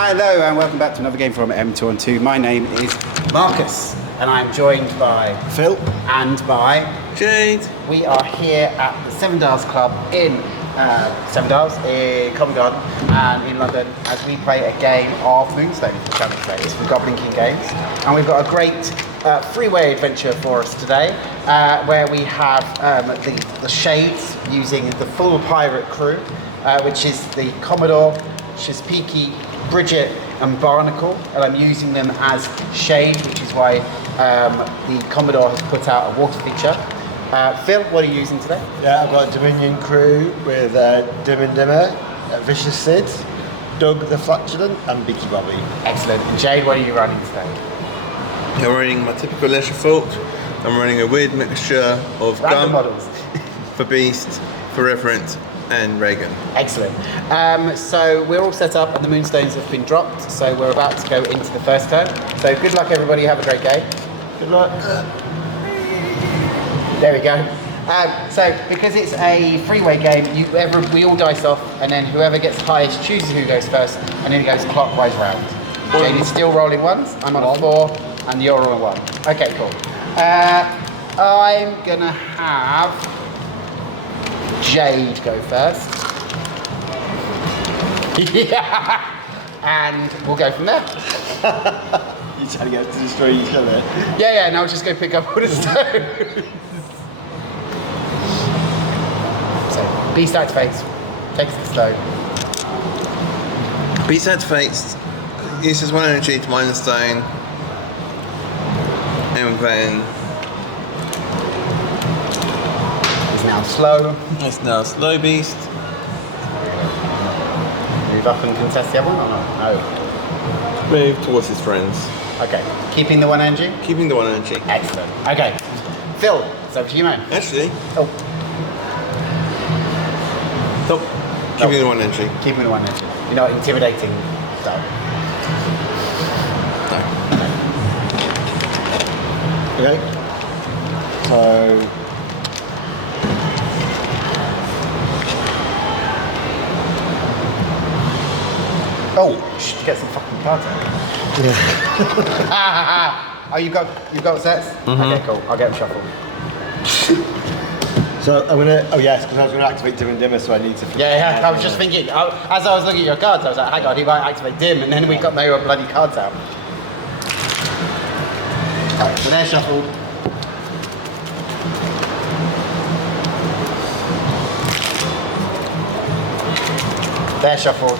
Hello and welcome back to another game from M212. My name is Marcus and I'm joined by Phil and by Jade. We are here at the Seven Dials Club in Seven Dials in Covent Garden and in London as we play a game of Moonstone for the Challenge Day. It's from Goblin King Games, and we've got a great freeway adventure for us today where we have the Shades using the full pirate crew, which is the Commodore, Shispiki, Bridget and Barnacle, and I'm using them as Shade, which is why the Commodore has put out a water feature. Phil, what are you using today? Yeah, I've got a Dominion crew with Dim and Dimmer, Vicious Sid, Doug the Flatulent and Beaky Bobby. Excellent. And Jade, what are you running today? I'm running my typical Leshavult. I'm running a weird mixture of Random gun models. for Beast, for Reverend and Reagan. Excellent. So we're all set up and the Moonstones have been dropped, so we're about to go into the first turn. So good luck everybody, have a great game. Good luck. There we go. So because it's a freeway game, we all dice off, and then whoever gets highest chooses who goes first, and then it goes clockwise round. Jade is still rolling ones. I'm on a 4, and you're on a 1. Okay, cool. I'm gonna have Jade go first. Yeah, and we'll go from there. You're trying to get to destroy each other. Yeah. Now we'll just go pick up all the stones. So, Beast activates, takes the stone. Beast activates, uses 1 energy to mine the stone, and then He's now slow. it's now slow Beast. Move up and contest the other one or not? No. Move towards his friends, Okay. Keeping the 1 energy? keeping the 1 energy. Excellent. Okay. Phil, it's over to you, man. Actually, Oh, keeping the 1 energy. keeping the 1 energy. You're not intimidating, so. No. Okay. So Oh, get some fucking cards out. Oh, you've got sets? Okay, cool. I'll get them shuffled. So I'm gonna because I was gonna activate Dim and Dimmer, so I need to Yeah, I was just thinking, as I was looking at your cards, I was like, hang on, he might activate Dim, and then we got no bloody cards out. Alright, so they're shuffled. They're shuffled.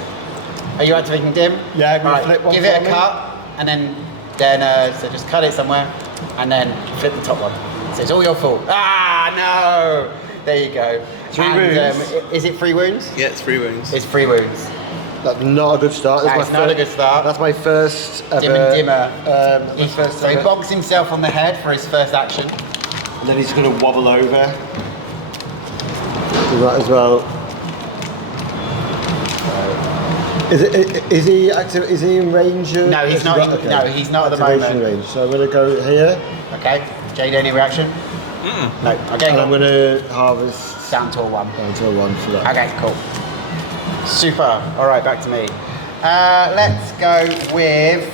Are you activating Dim? Yeah, I'm gonna Alright, flip one give it for a me. cut, and then so just cut it somewhere, and then flip the top one. So it's all your fault. Ah, no! There you go. 3 wounds. Is it 3 wounds? Yeah, it's 3 wounds. It's 3 wounds. That's not a good start. That's not a good start. That's my first ever. Dim and Dimmer. So he ever. bonks himself on the head for his first action. And then he's gonna wobble over. Do that as well. Is he active? Is he in range? No, he's not. No, he's not at the Activation moment. range. So I'm gonna go here, Okay. Jade, any reaction? No. Okay. and I'm Cool. gonna harvest Down to a 1. until 1 for that. Okay. Cool. Super. All right. Back to me. Let's go with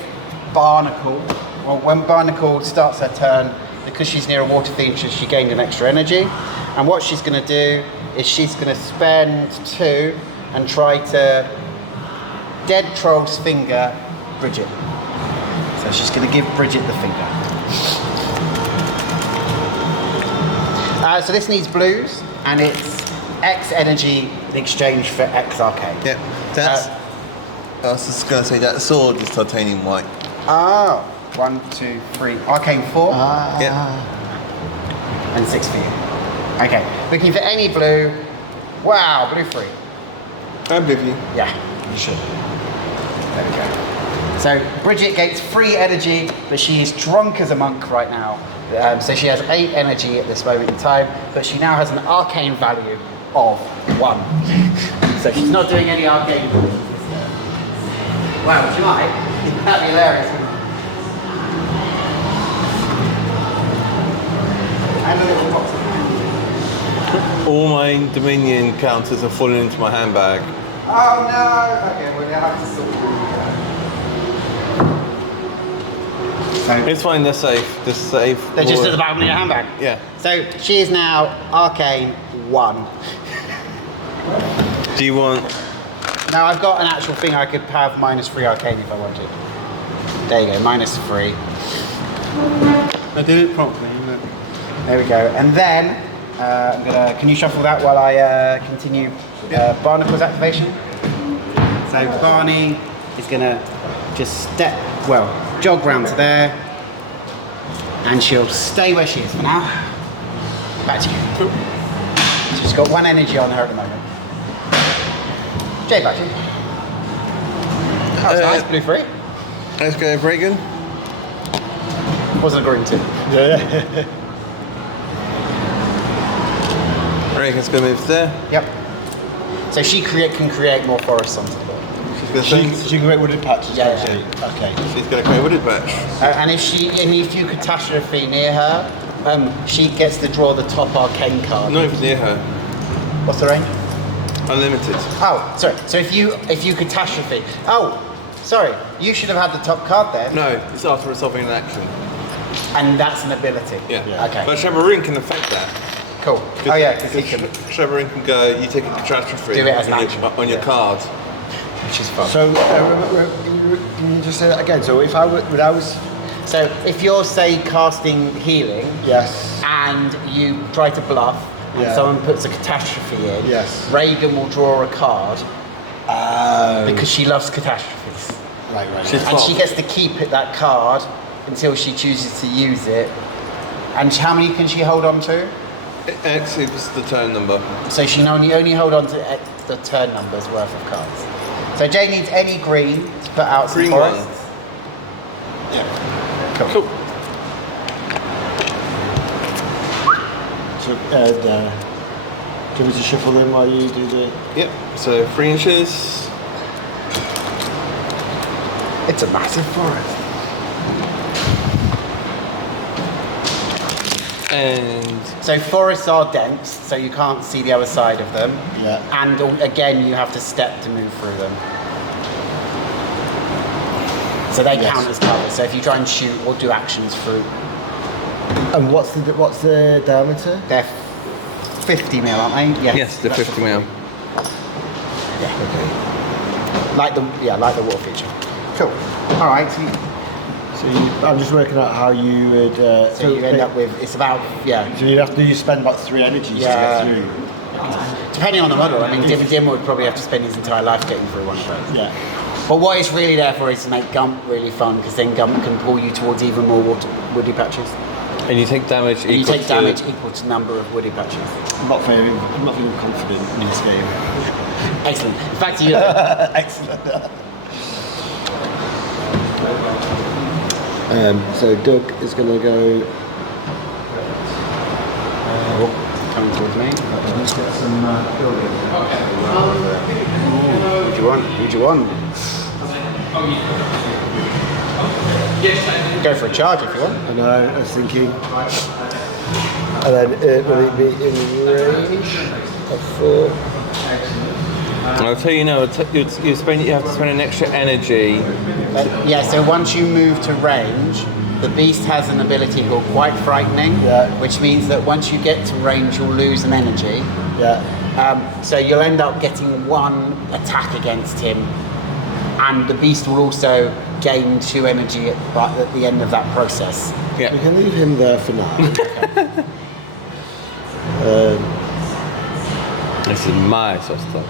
Barnacle. Well, when Barnacle starts her turn, because she's near a water feature, she gained an extra energy. And what she's going to do is she's going to spend 2 and try to Dead Troll's finger Bridget. So she's going to give Bridget the finger. So this needs blues, and it's X energy in exchange for X arcane. Yeah, that's. I was just going to say that sword is titanium white. Oh, 1, 2, 3. Arcane 4 Yeah. and 6 for you. Okay, looking for any blue. Wow, blue 3. I'm with you. Yeah, you should. There we go. So Bridget gets 3 energy, but she is drunk as a monk right now. So she has 8 energy at this moment in time, but she now has an arcane value of 1. So she's not doing any arcane. Wow, would you like? That'd be hilarious. And a little box. All my Dominion counters are falling into my handbag. Oh no! Okay, well you have to sort it out. It's fine, they're safe. They're safe. They're just at the bottom of your handbag. Yeah. So she is now Arcane 1. Do you want... Now I've got an actual thing I could have -3 Arcane if I wanted. There you go, -3. I did it properly. There we go. And then I'm gonna. Can you shuffle that while I continue Barnacle's activation? So Barney is gonna just jog round to there, and she'll stay where she is for now. Back to you. Cool. She's got 1 energy on her at the moment. Jay, back to you. That was nice, blue free. Let's go, Reagan. Wasn't a green too. Yeah. Reagan's going to move there. Yep. So she can create more forests onto the board. She's going to She can create wooded patches, Yeah, can't yeah. she? Okay. She's going to create wooded patch. And if you catastrophe near her, she gets to draw the top arcane card. Not even near her. What's the range? Unlimited. Oh, sorry. So if you catastrophe, sorry, you should have had the top card then. No, it's after resolving an action. And that's an ability. Yeah. Okay. But Shabarin can affect that. Cool. Oh yeah, because he can, Shabarin can go, you take a catastrophe Do it as an on action. on your card. which is fun. So, can you just say that again? So, if I was. So if you're say casting healing, Yes. and you try to bluff, and Yeah. someone puts a catastrophe in, Yes. Reagan will draw a card Oh. because she loves catastrophes. Right. She's And she 12. gets to keep that card until she chooses to use it. And how many can she hold on to? X equals the turn number. So she can only hold on to the turn numbers worth of cards. So Jay needs any green to put out some Green forests. one. Cool. So, do you want me to shuffle them while you do the. Yep. So 3 inches. It's a massive forest. And So forests are dense, so you can't see the other side of them. Yeah. And again, you have to step to move through them. So they Yes. count as cover. So if you try and shoot or do actions through, And what's the diameter? they're 50 mil, aren't they? yes, the that's 50 mil. Yeah. Like the water feature. Cool. All right. So I'm just working out how you would. So you end up with it's about So you spend about 3 energies Yeah. to get through. depending on the model. I mean, Dim would probably have to spend his entire life getting through one of those. Yeah. But what it's really there for is to make Gump really fun, because then Gump can pull you towards even more woody patches. And you take damage And you equal take damage equal to number of woody patches. I'm not feeling confident in this game. Excellent. In fact, you. Excellent. So Doug is going to go. Coming towards me. Let's get some building. Who do you want? Who do you want? Go for a charge if you want. I know, I was thinking. And then will it be in range of 4? I'll tell you now, you have to spend an extra energy. Yeah, so once you move to range, the beast has an ability called Quite Frightening, Yeah. which means that once you get to range, you'll lose an energy. Yeah. So you'll end up getting 1 attack against him, and the beast will also gain 2 energy at the end of that process. Yeah. We can leave him there for now. This is my system.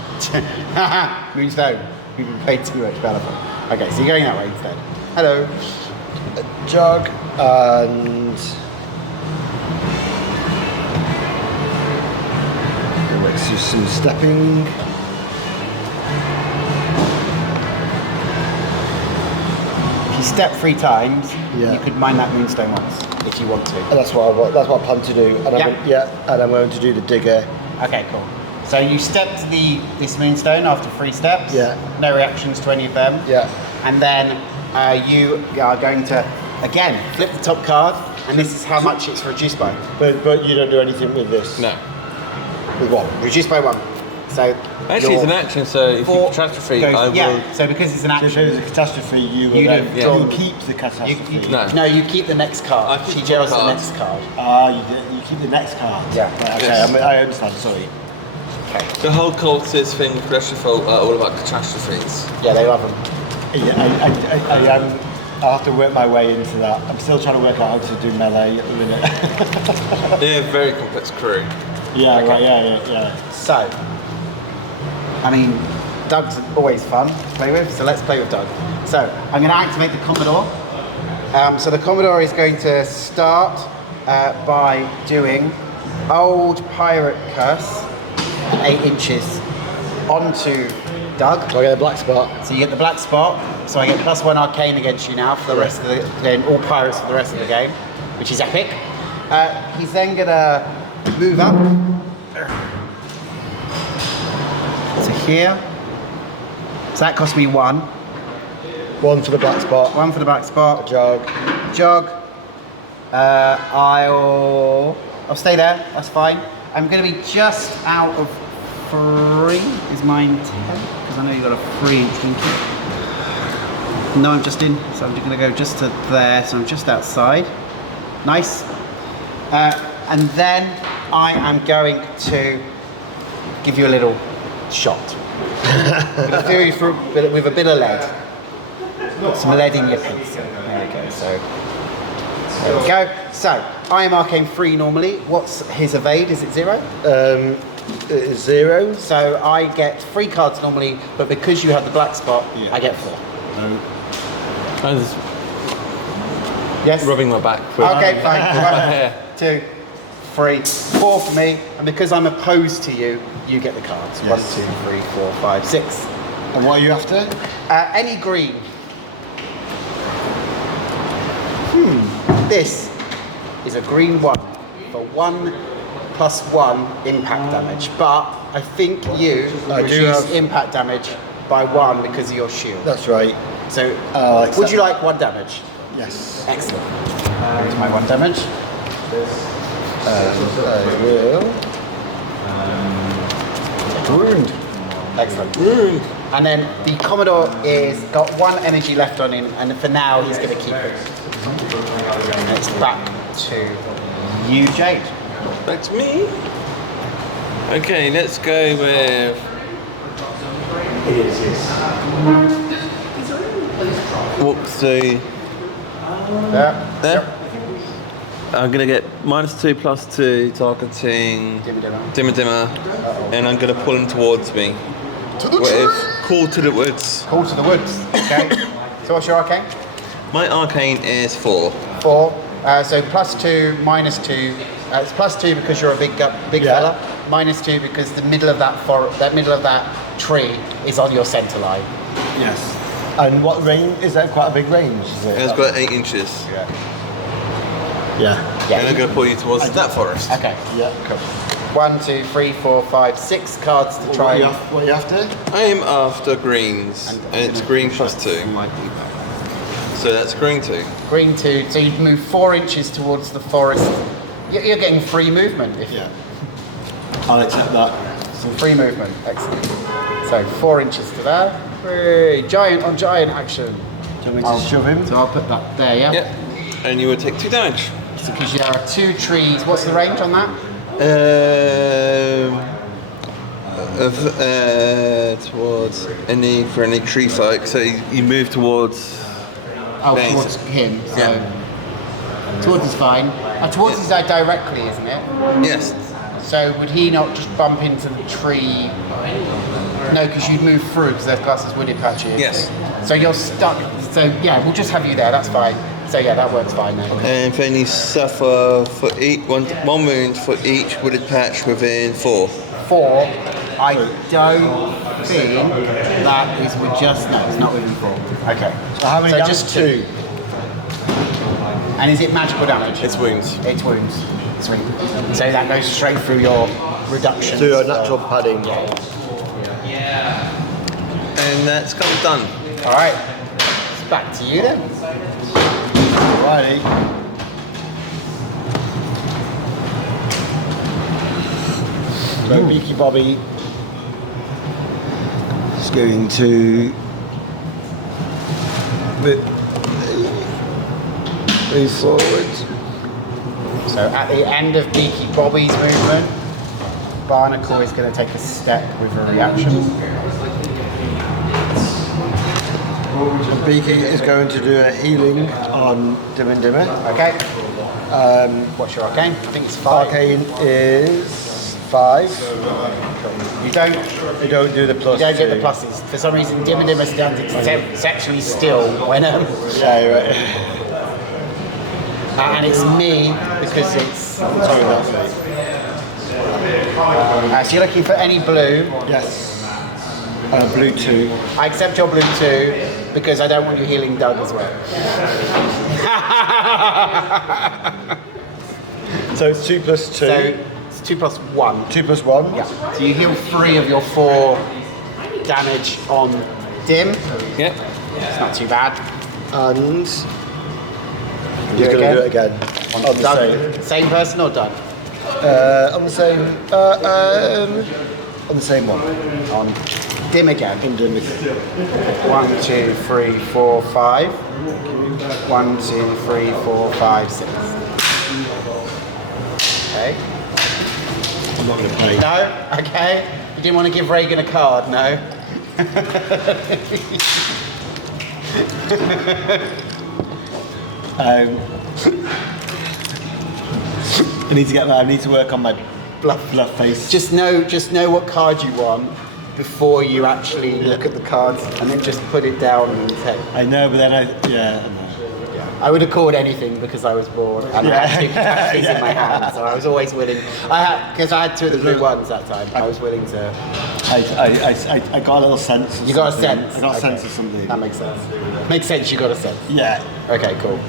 Moonstone. We've been paid too much developer. Okay, so you're going that way instead. Hello. Jog and. Let's do some stepping. If you step 3 times, Yeah. you could mine that Moonstone once, if you want to. And that's what I want. That's what I plan to do. And and I'm going to do the digger. Okay, cool. So you step to this Moonstone after 3 steps. Yeah. No reactions to any of them. Yeah. And then you are going to, again, flip the top card, and this is how much it's reduced by. But you don't do anything with this. No. With what? Reduced by 1. So Actually, it's an action, so if you catastrophe, I will. Yeah, so because it's an So if action. there was a catastrophe, you You'd would have drawn- you'll keep the catastrophe. No. No, you keep the next card. I keep She the draws the card. next card. You keep the next card. Yeah. Right, okay, Yes. I understand. Sorry. Okay. The whole cultist thing with Leshavult are all about catastrophes. Yeah, they love them. Yeah, I'll have to work my way into that. I'm still trying to work out how to do melee at the minute. They're a very complex crew. Yeah, Okay. right, yeah. So, I mean, Doug's always fun to play with, so let's play with Doug. So, I'm going to activate the Commodore. So the Commodore is going to start by doing Old Pirate Curse, 8 inches, onto Doug. Do I get a black spot? So you get the black spot, so I get +1 arcane against you now for the rest of the game, all pirates for the rest of the game, which is epic. He's then gonna move up to here. So that cost me 1. 1 for the black spot. 1 for the black spot. Jog. Jog. I'll stay there, that's fine. I'm gonna be just out of 3, is mine 10? Because I know you got a 3 trinket. No, I'm just in, so I'm just gonna go just to there, so I'm just outside. Nice. And then I am going to give you a little shot. I'm gonna fill you through with a bit of lead. Put some lead in your pencil. There we go. So there we go. So I am arcane 3 normally. What's his evade? Is it 0? It is 0. So I get 3 cards normally, but because you have the black spot, Yeah. I get 4. I'm just Yes. rubbing my back. Okay, fine. Yeah. 1, 2, 3, 4 for me, and because I'm opposed to you, you get the cards. Yes. 1, 2, 3, 4, 5, 6. And what are you after? Any green. This is a green 1 for 1 +1 impact damage, but I think you I do reduce have- impact damage by 1 because of your shield. That's right. So, I'll accept would you like 1 damage? Yes. Excellent. Here's my 1 damage. I will. Wound. Excellent. And then the Commodore is got 1 energy left on him, and for now he's going to keep it. And it's back to you, Jade. Back to me. Okay, let's go with. Walk through Yeah. there. I'm gonna get -2/+2 targeting Dimmer. Dimmer, and I'm gonna pull him towards me. With Call to the Woods. Call to the woods. Okay. So what's your arcane? My arcane is 4. 4. So +2, -2. It's +2 because you're a big Yeah. fella. -2 because the middle of that tree is on your center line. Yes. And what range? Is that quite a big range? Is it? And it's got 8 inches. Yeah. Yeah. And I'm gonna pull you towards that forest. Okay. Yeah. Cool. 1, 2, 3, 4, 5, 6 cards to try. What are you after? I am after greens, and it's green +2. So that's green 2. Green 2, so you'd move 4 inches towards the forest. You're getting free movement. Yeah. I'll accept that. Some free movement. Excellent. So 4 inches to there. Free. Giant on giant action. Do you want me to shove him? So I'll put that there, yeah? Yep. And you will take 2 damage. So because there are 2 trees. What's the range on that? Towards any tree folk. So you move towards. Oh, Thanks. towards him. So Yeah. towards is fine. Towards is directly, isn't it? Yes. So would he not just bump into the tree? No, because you'd move through because there's glasses wooded patches. Yes. So you're stuck. So yeah, we'll just have you there. That's fine. So yeah, that works fine then. And then you suffer for one wound for each wooded patch within 4. 4. I don't think that is with just no. It's not within 4. Okay. So how many So damage? just 2. And is it magical damage? It's wounds. It's wounds. Sweet. So that goes straight through your reduction. To your natural padding. And that's kind of done. All right. It's back to you then. Alrighty. So Beaky Bobby She's going to move forward. So at the end of Beaky Bobby's movement, Barnacle is going to take a step with a reaction. Beaky is going to do a healing on Dim and Dimmer. Okay. What's your arcane? I think it's 5. Arcane is 5. You don't do the plus. You don't get the 2. pluses. For some reason, Dim and Dimmer stands exceptionally still when Yeah, right. and it's me because it's. Sorry, that's me. So you're looking for any blue. Yes. Blue 2. I accept your blue 2 because I don't want you healing Doug as well. So it's 2 plus 2. So it's 2 plus 1. 2 plus 1. Yeah. So you heal 3 of your 4 damage on Dim. Yep. It's not too bad. And he's going to do it again. On the Doug. same. Same person or Doug? On the same. On the same one. On Dim again. On Dim. 1, 2, 3, 4, 5. 1, 2, 3, 4, 5, 6. Okay. I'm not going to play. No? Okay. You didn't want to give Reagan a card, no? I need to work on my bluff face. Just know what card you want before you actually look at the cards, and then just put it down and take. I know, but then I know. I would have called anything because I was bored and I had 2 catches in my hand, so I was always willing. Because I had 2 of the blue ones that time. I was willing to. I got a little sense. Of You got a something. sense. I got a Okay. sense of something. That makes sense. Makes sense. You got a sense. Yeah. Okay, cool.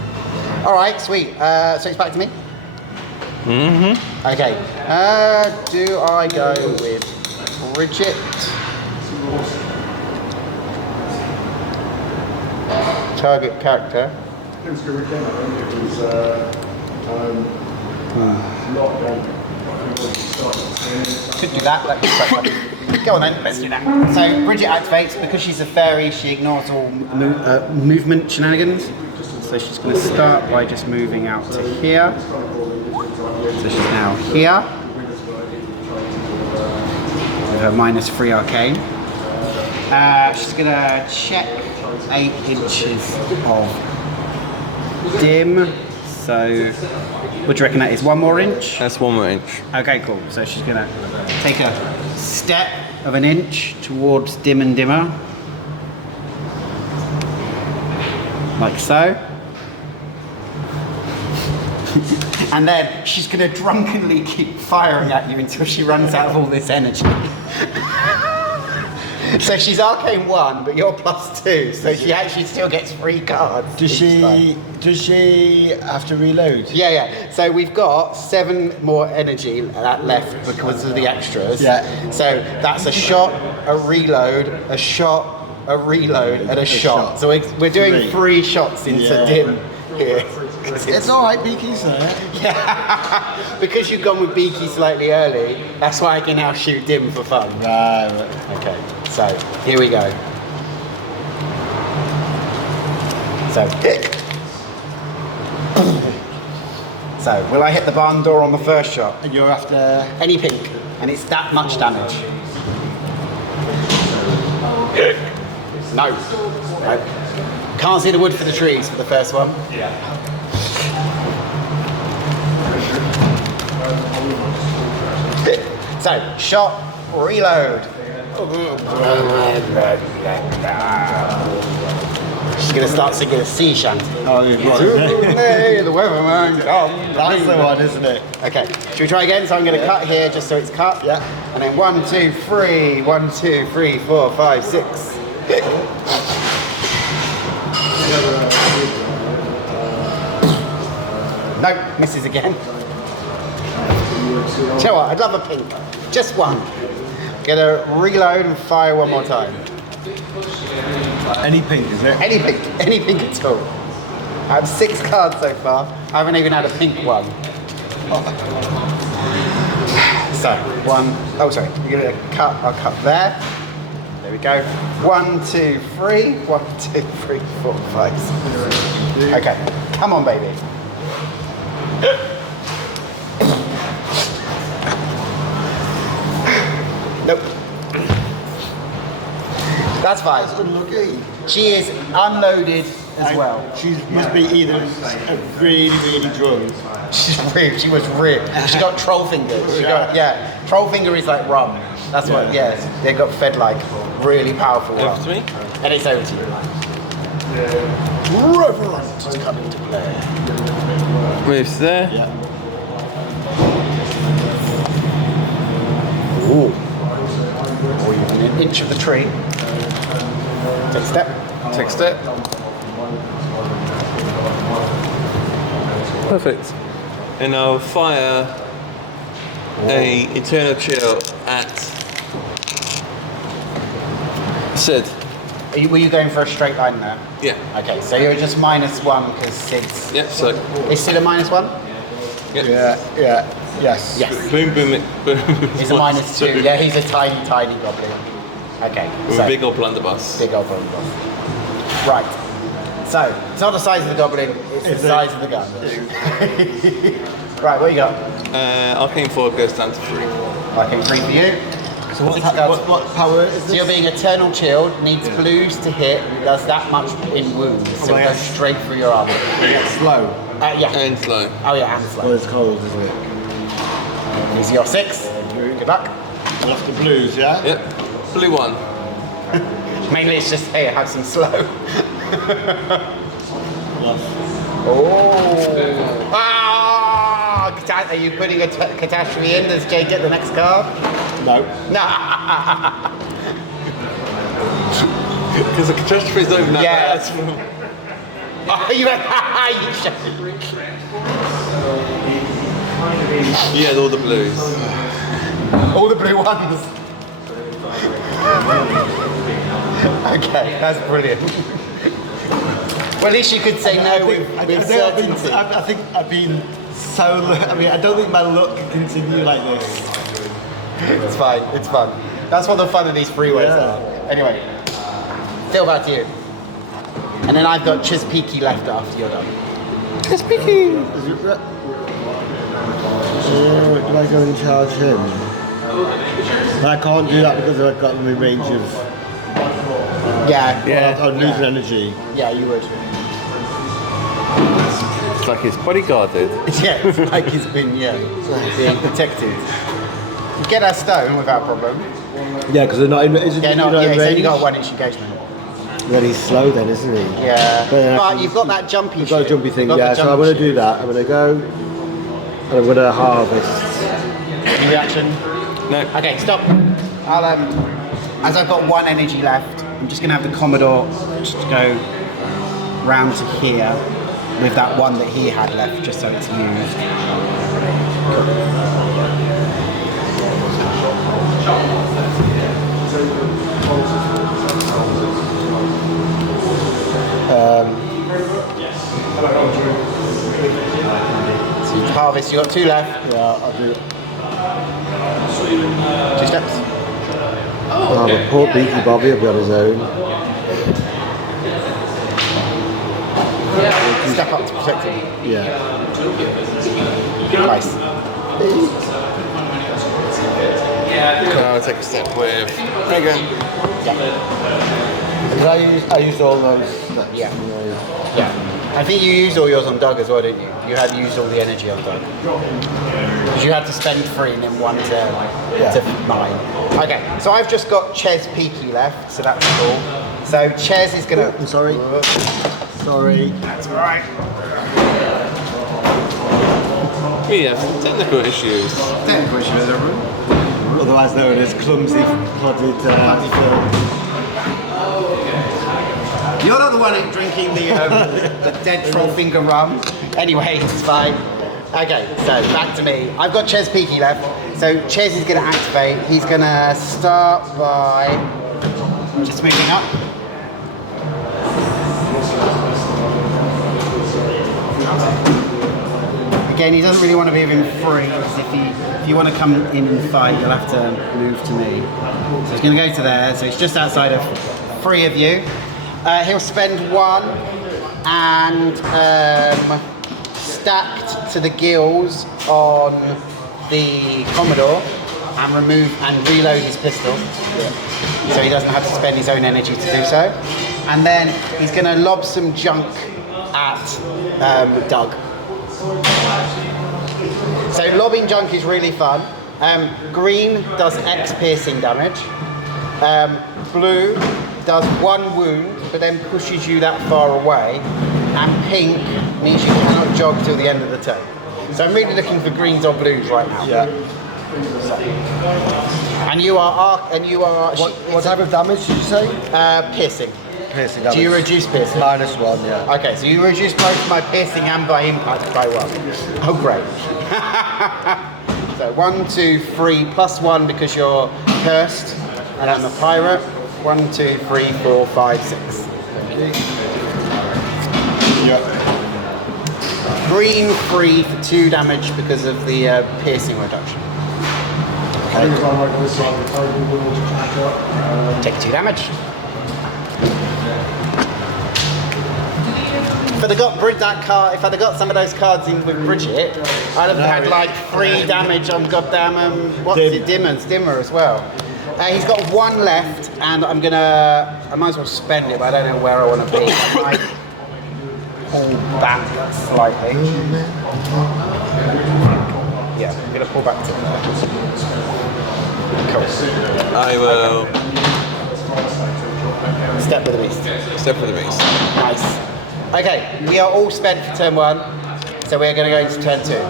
All right, sweet. So it's back to me. Okay. Do I go with Bridget? Target character. Could do that. That'd be quite fun. Go on then, let's do that. So Bridget activates because she's a fairy. She ignores all movement shenanigans. So she's going to start by just moving out to here. So she's now here with her -3 arcane. She's going to check 8 inches of dim. So what do you reckon that is? 1 more inch? That's 1 more inch. Okay, cool. So she's going to take a step of 1 inch towards Dim and Dimmer. Like so. And then she's going to drunkenly keep firing at you until she runs out of all this energy. So she's arcane 1, but you're +2, so she actually still gets 3 cards. Does she have to reload? Yeah. So we've got 7 more energy left because of the extras. Yeah. So that's a shot, a reload, a shot, a reload, and a shot. So we're doing 3 shots into Dim here. It's alright, Beaky's there. Yeah. Because you've gone with Beaky slightly early, that's why I can now shoot Dim for fun. Right. Okay, so here we go. So hit. So will I hit the barn door on the first shot? And you're after. Any pink, and it's that much damage. No. No. Can't see the wood for the trees for the first one. So, shot, reload. She's going to start singing a sea shanty. Oh, you've got Hey, the weatherman come. That's the one, isn't it? Okay, should we try again? So I'm going to cut here just so it's cut. Yeah. And then 1, 2, 3, 1, 2, 3, 4, 5, 6. Nope, misses again. Do you know what? I'd love a pink. Just one. Gonna reload and fire 1 more time. Any pink, is it? Any pink at all. I have 6 cards so far. I haven't even had a pink one. So, 1, oh sorry, you're gonna cut, I'll cut there. There we go. 1, 2, 3. 1, 2, 3, 4, 5. Okay, come on, baby. Nope. That's fine. Unlucky. She is unloaded as well. She must be either really drunk. She was ripped. She got troll fingers. Troll finger is like rum. That's what, they got fed like really powerful rum. Over to me. And it's over to you. Reverend is coming to play. Moves there. Yeah. Ooh. Or even an inch of the tree. Take a step. Take a step. Perfect. And I'll fire a Eternal Chill at Sid. Were you going for a straight line there? Yeah. Okay, so you're just -1 because Sid's... Yep, so. Is Sid a -1? Yep. Yes. Yes. Boom, boom, boom. He's a -2. Yeah, he's a tiny goblin. Okay. With a big old blunderbuss. Big old blunderbuss. Right. So, it's not the size of the goblin, it's the size of the gun. Right, what you got? Arcane 4 goes down to 3. Okay, 3 for you. So what power is So this? you're being Eternal Chilled, needs blues to hit, does that much in wounds, so it goes straight through your armor. Slow. Yeah. And slow. Oh yeah, and slow. Well, it's cold, isn't it? These are your 6. Good luck. I left the blues, yeah? Yep. Blue 1. Mainly it's just, hey, have some slow. Yes. Oh! Ah! Are you putting a catastrophe in? Does Jay get the next card? No. Nah. Because the catastrophe is over now. Yes. Oh, you He had all the blues. all the blue ones. Okay, that's brilliant. Well, at least you could say no with certainty. I think I've been so. I don't think my luck can continue like this. It's fine, it's fun. That's what the fun of these freeways are. Anyway, still back to you. And then I've got Chispiki left after you're done. Chispiki! Do I go and charge him? I can't do that because I've got him in range of. Yeah. I'll lose energy. Yeah, you would. It's like he's bodyguarded. Yeah, it's like he's been, being protected. You get that stone without problem. Yeah, because they're not in. Is it, Yeah, you're no, not yeah, in he's only range? got 1 inch engagement. Then he's slow, then, isn't he? Yeah. But But you've got that jumpy You've got a shit. jumpy thing, You've got yeah. the So I'm jumpy going to shit. do that. I'm going to go and I'm going to harvest. Any reaction? No. Okay, stop. I'll as I've got 1 energy left, I'm just gonna have the Commodore just go round to here with that 1 that he had left, just so it's used. So you harvest, you got 2 left. Yeah, I'll do it. 2 steps. Oh, but poor Beaky Bobby will be on his own. Step up to protect him. Yeah. Nice. I'll take a step with Megan. Did I used all those steps? Yeah. Yeah. I think you used all yours on Doug as well, didn't you? You had used all the energy on Doug. Because you had to spend 3 and then 1 to mine. Okay, so I've just got Ches Peaky left, so that's cool. So Ches is gonna... I'm sorry. Sorry. That's alright. We have technical issues. Technical issue, is everyone? Otherwise known as clumsy, plodded film. You're not the one drinking the dead troll finger rum. Anyway, it's fine. Okay, so back to me. I've got Ches Peaky left. So Ches is going to activate. He's going to start by just moving up. again, he doesn't really want to be within 3, because if you want to come in and fight, you'll have to move to me. So he's going to go to there, so it's just outside of 3 of you. He'll spend 1 and stacked to the gills on the Commodore and remove and reload his pistol. So he doesn't have to spend his own energy to do so. And then he's going to lob some junk at Doug. So lobbing junk is really fun. Green does X piercing damage. Blue does 1 wound, but then pushes you that far away. And pink means you cannot jog till the end of the turn. So I'm really looking for greens or blues right now. Yeah. So. And you are What type of damage did you say? Piercing. Piercing damage. Do you reduce piercing? -1, yeah. Okay, so you reduce both my piercing and by impact by 1. Oh, great. So 1, 2, 3, +1 because you're cursed, and I'm a pirate. 1, 2, 3, 4, 5, 6. Thank you. Yeah. Green free for 2 damage because of the piercing reduction. Okay. Take 2 damage. If I'd have got some of those cards in with Bridget, I'd have had like 3 damage on goddamn Dimmer as well. He's got 1 left, and I might as well spend it, but I don't know where I want to be. I might pull back slightly. Yeah, I'm going to pull back to there. Cool. I will Step with the beast. step for the beast. Nice. Okay, we are all spent for turn 1, so we're going to go into turn 2.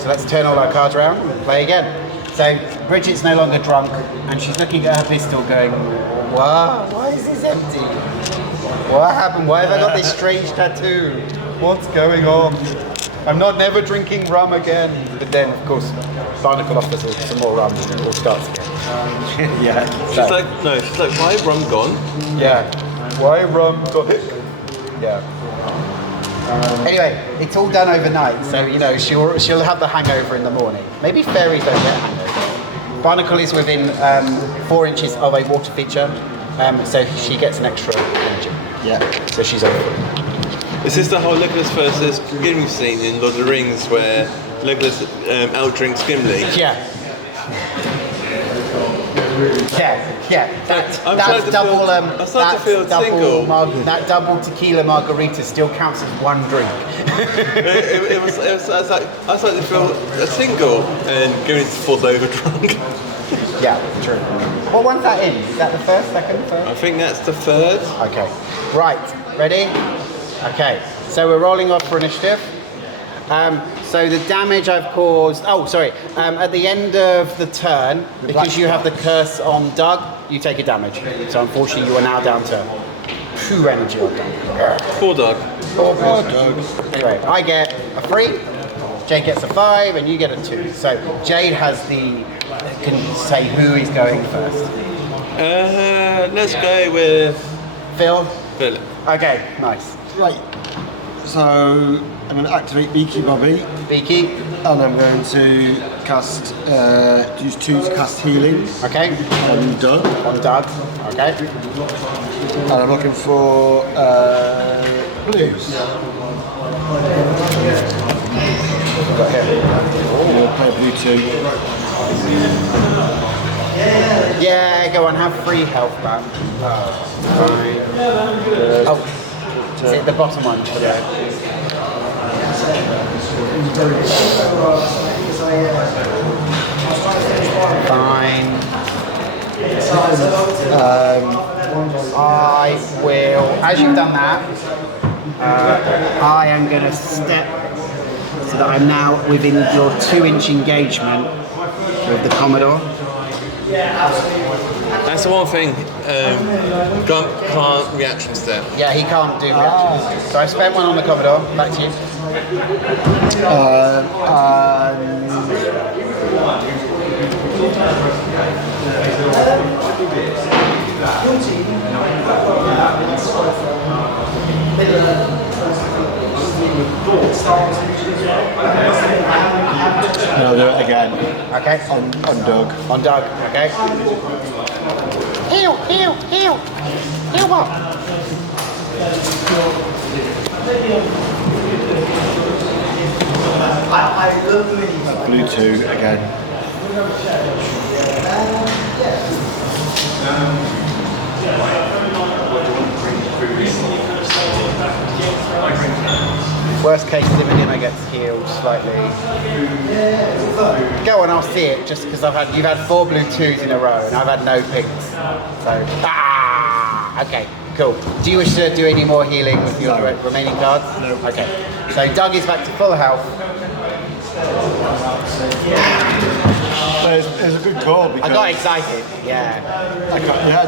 So let's turn all our cards around and play again. So Bridget's no longer drunk, and she's looking at her pistol going, wow, why is this empty? What happened? Why have I got this strange tattoo? What's going on? I'm not never drinking rum again. But then, of course, Barnacle offers us some more rum and it all starts again. Yeah. She's like, why rum gone? Yeah. Why rum gone? Yeah. Anyway, it's all done overnight, so you know she'll have the hangover in the morning. Maybe fairies don't get hangover. Barnacle is within 4 inches of a water feature, so she gets an extra energy. Yeah. So she's over. Is this the whole Legolas versus Gimli scene in Lord of the Rings where Legolas outdrinks Gimli? Yeah. Yeah. That's double. That double tequila margarita still counts as 1 drink. I was like to feel a single, and Gimli just falls over drunk. Yeah, true. What one's that in? Is that the first, second, third? I think that's the 3rd. Okay. Right. Ready? Okay. So we're rolling off for initiative. So the damage I've caused. Oh, sorry. At the end of the turn, because you have the curse on Doug, you take a damage. So unfortunately, you are now down to 2 energy on Doug. Poor dog. Poor Doug. Anyway, I get a 3. Jade gets a 5, and you get a 2. So Jade can say who is going first. Let's go with Phil. Philip. Okay. Nice. Right. So I'm going to activate Beaky Bobby, Beaky. and I'm going to cast use 2 to cast healing Okay. on Doug. On Doug. Okay. And I'm looking for blues. Got him. We'll play blue 2. Yeah, go on, have 3 health back. Fine. Oh, is it the bottom one? Yeah. Fine. I will, as you've done that, I am going to step so that I'm now within your 2-inch engagement with the Commodore. That's the one thing. Grump can't reaction step. Yeah, he can't do reactions. So I spent 1 on the Commodore. Back to you. And I'll do it again. Okay. On Doug. On Doug. Okay. Heal. Heal what? Blue 2 again. Worst case, Dimmadimma gets healed slightly. Go on, I'll see it. Just because you've had 4 blue 2s in a row, and I've had no pinks. So okay, cool. Do you wish to do any more healing with your remaining cards? No. Okay. So Doug is back to full health. So it was a good call because I got excited. Yeah.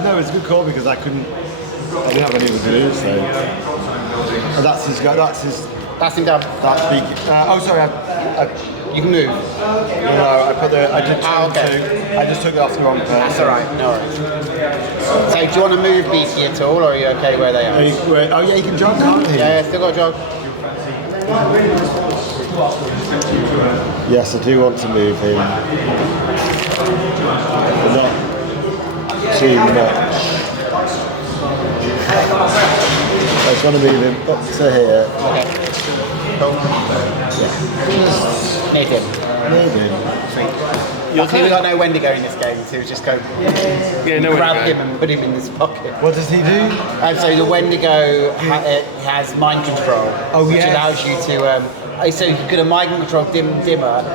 No, it's a good call because I didn't have any of the blues. So and that's his. That's him done. That's big. Sorry. You can move. No, I did two. I just took it off the wrong person. That's alright, no worries. So do you want to move Beaky at all, or are you okay where they are? Oh yeah, you can jog, can't you? Yeah, still got a jog. Yes, I do want to move him. But not too much. I just want to move him up to here. Okay. Cool. Need him. Sweet. Luckily we got no Wendigo in this game, so we just go grab him and put him in his pocket. What does he do? So the Wendigo has mind control, which allows you to. So you could have mind control Dimmer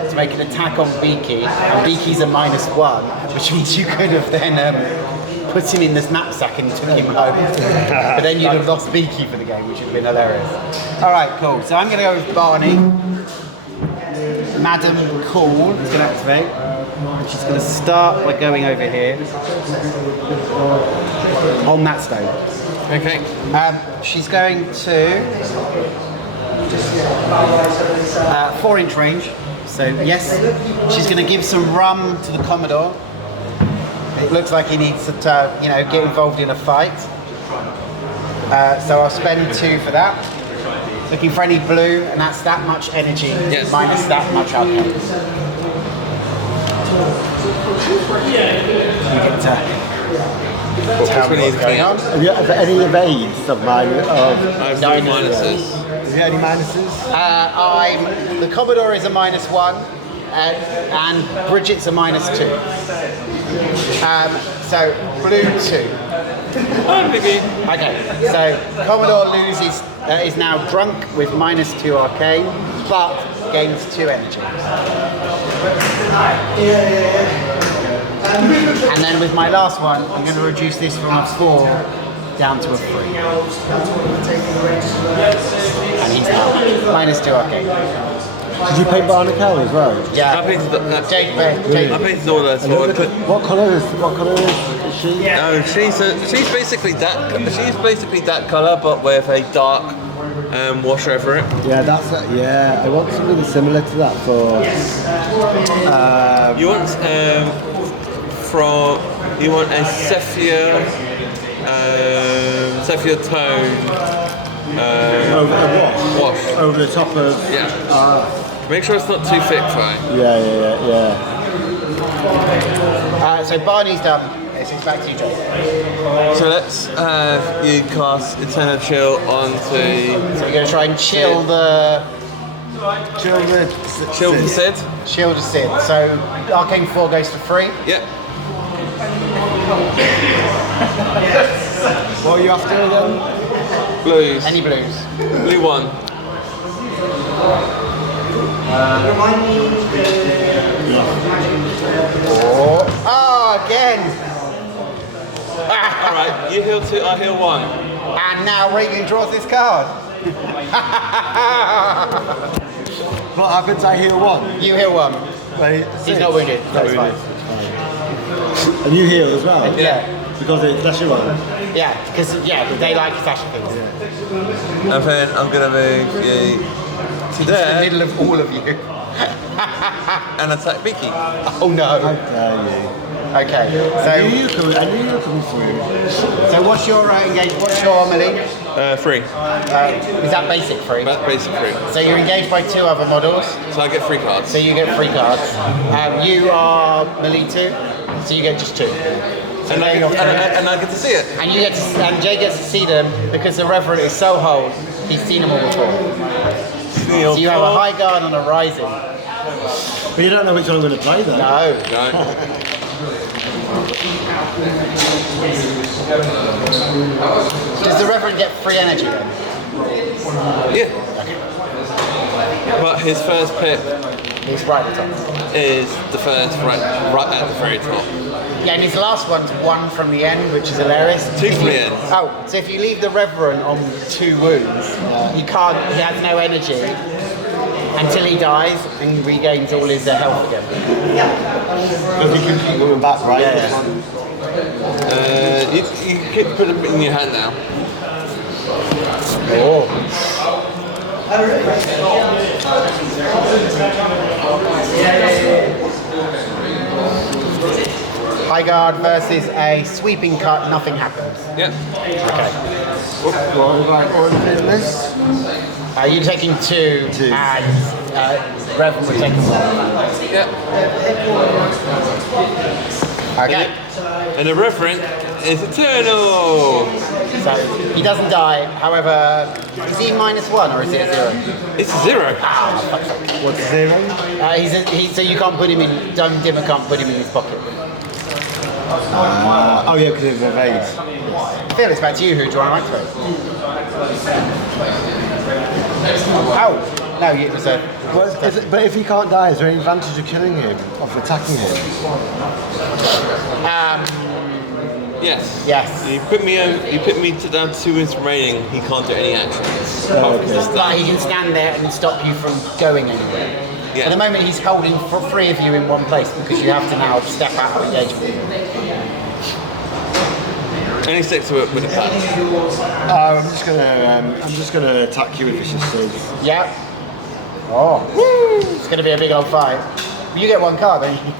to make an attack on Beaky, and Beaky's a -1, which means you could have then put him in this knapsack and took him home. But then you'd have lost Beaky for the game, which would have been hilarious. Alright, cool. So I'm going to go with Barney. Madam Cool is going to activate. And she's going to start by going over here on that stone. Okay. She's going to 4-inch range. So yes, she's going to give some rum to the Commodore. It looks like he needs to, get involved in a fight. So I'll spend 2 for that. Looking for any blue, and that's that much energy minus that much alcohol. You get to tell me what's going on. Have you got any evades of mine? I have no minuses. Have you got any minuses? The Commodore is a -1, and Bridget's a -2. So blue 2. Okay, so Commodore loses, is now drunk with -2 arcane, but gains 2 energy. And then with my last one, I'm going to reduce this from a 4 down to a 3. And he's now -2 arcane. Did you paint Barnacle as well? Yeah. I painted Jake. I painted all that. What colour is she? No, she's basically that colour, but with a dark wash over it. Yeah, I want something similar to that for. You want a Sepia tone. Over the wash. Over the top of. Yeah. Make sure it's not too thick, right? Yeah. So Barney's done. It's back to you, Jake. So let's you cast Eternal Chill onto. So you're going to try and chill the Sid. Chill the Sid. So Arcane 4 goes to 3. Yep. What are you after again? Blues. Any blues? Blue 1. Again. Alright, you heal 2, I heal 1. And now Regan draws this card. What happens? I heal 1. You heal 1. Wait, He's not wounded. That's fine. And you heal as well? Yeah. Because that's your one. Yeah, because they like slashing things. And then I'm gonna move you to In the there middle of all of you. and attack Beaky. Oh no. How dare you? Okay. I knew you were coming through. So what's your engagement? What's your melee? 3. Is that basic free? That's basic 3. So you're engaged by 2 other models. So I get 3 cards. So you get 3 cards. You are melee 2, so you get just 2. So And I get to see it. and you get to, and Jay gets to see them because the Reverend is so old. He's seen them all before. So you have a high guard and a rising. But you don't know which one I'm going to play though. No. No. Does the Reverend get free energy then? Yeah. But his first pip He's right at the top. is the first right at the very top. Yeah, and his last one's 1 from the end, which is hilarious. 2 from the end. Oh, so if you leave the Reverend on 2 wounds, you can't. He has no energy until he dies and regains all his health again. Because you can keep moving back, right? Yeah. You can put it in your hand now. Oh. High guard versus a sweeping cut, nothing happens. Yeah. Okay. What business? You're taking 2, Two. and Reverend would take 1. Yeah. Okay. And the referent is eternal. So he doesn't die. However, is he -1 or is it a 0? It's 0. Ah, fuck. What's 0? So you can't put him in. Dimmer can't put him in his pocket. Oh yeah, because of evade. Phil, it's back to you. Who do you want to activate? Oh, no, it was a. But if he can't die, is there any advantage of killing him, of attacking him? Yes. Yes. You put me down to 2 wins remaining. He can't do any actions. Apart from just But that. he can stand there and stop you from going anywhere. Yeah. At the moment, he's holding for 3 of you in one place because you have to now step out of engagement. And he sticks to it with a patch. I'm just gonna attack you with vicious seed. Yeah. Oh. It's going to be a big old fight. You get 1 card, don't you?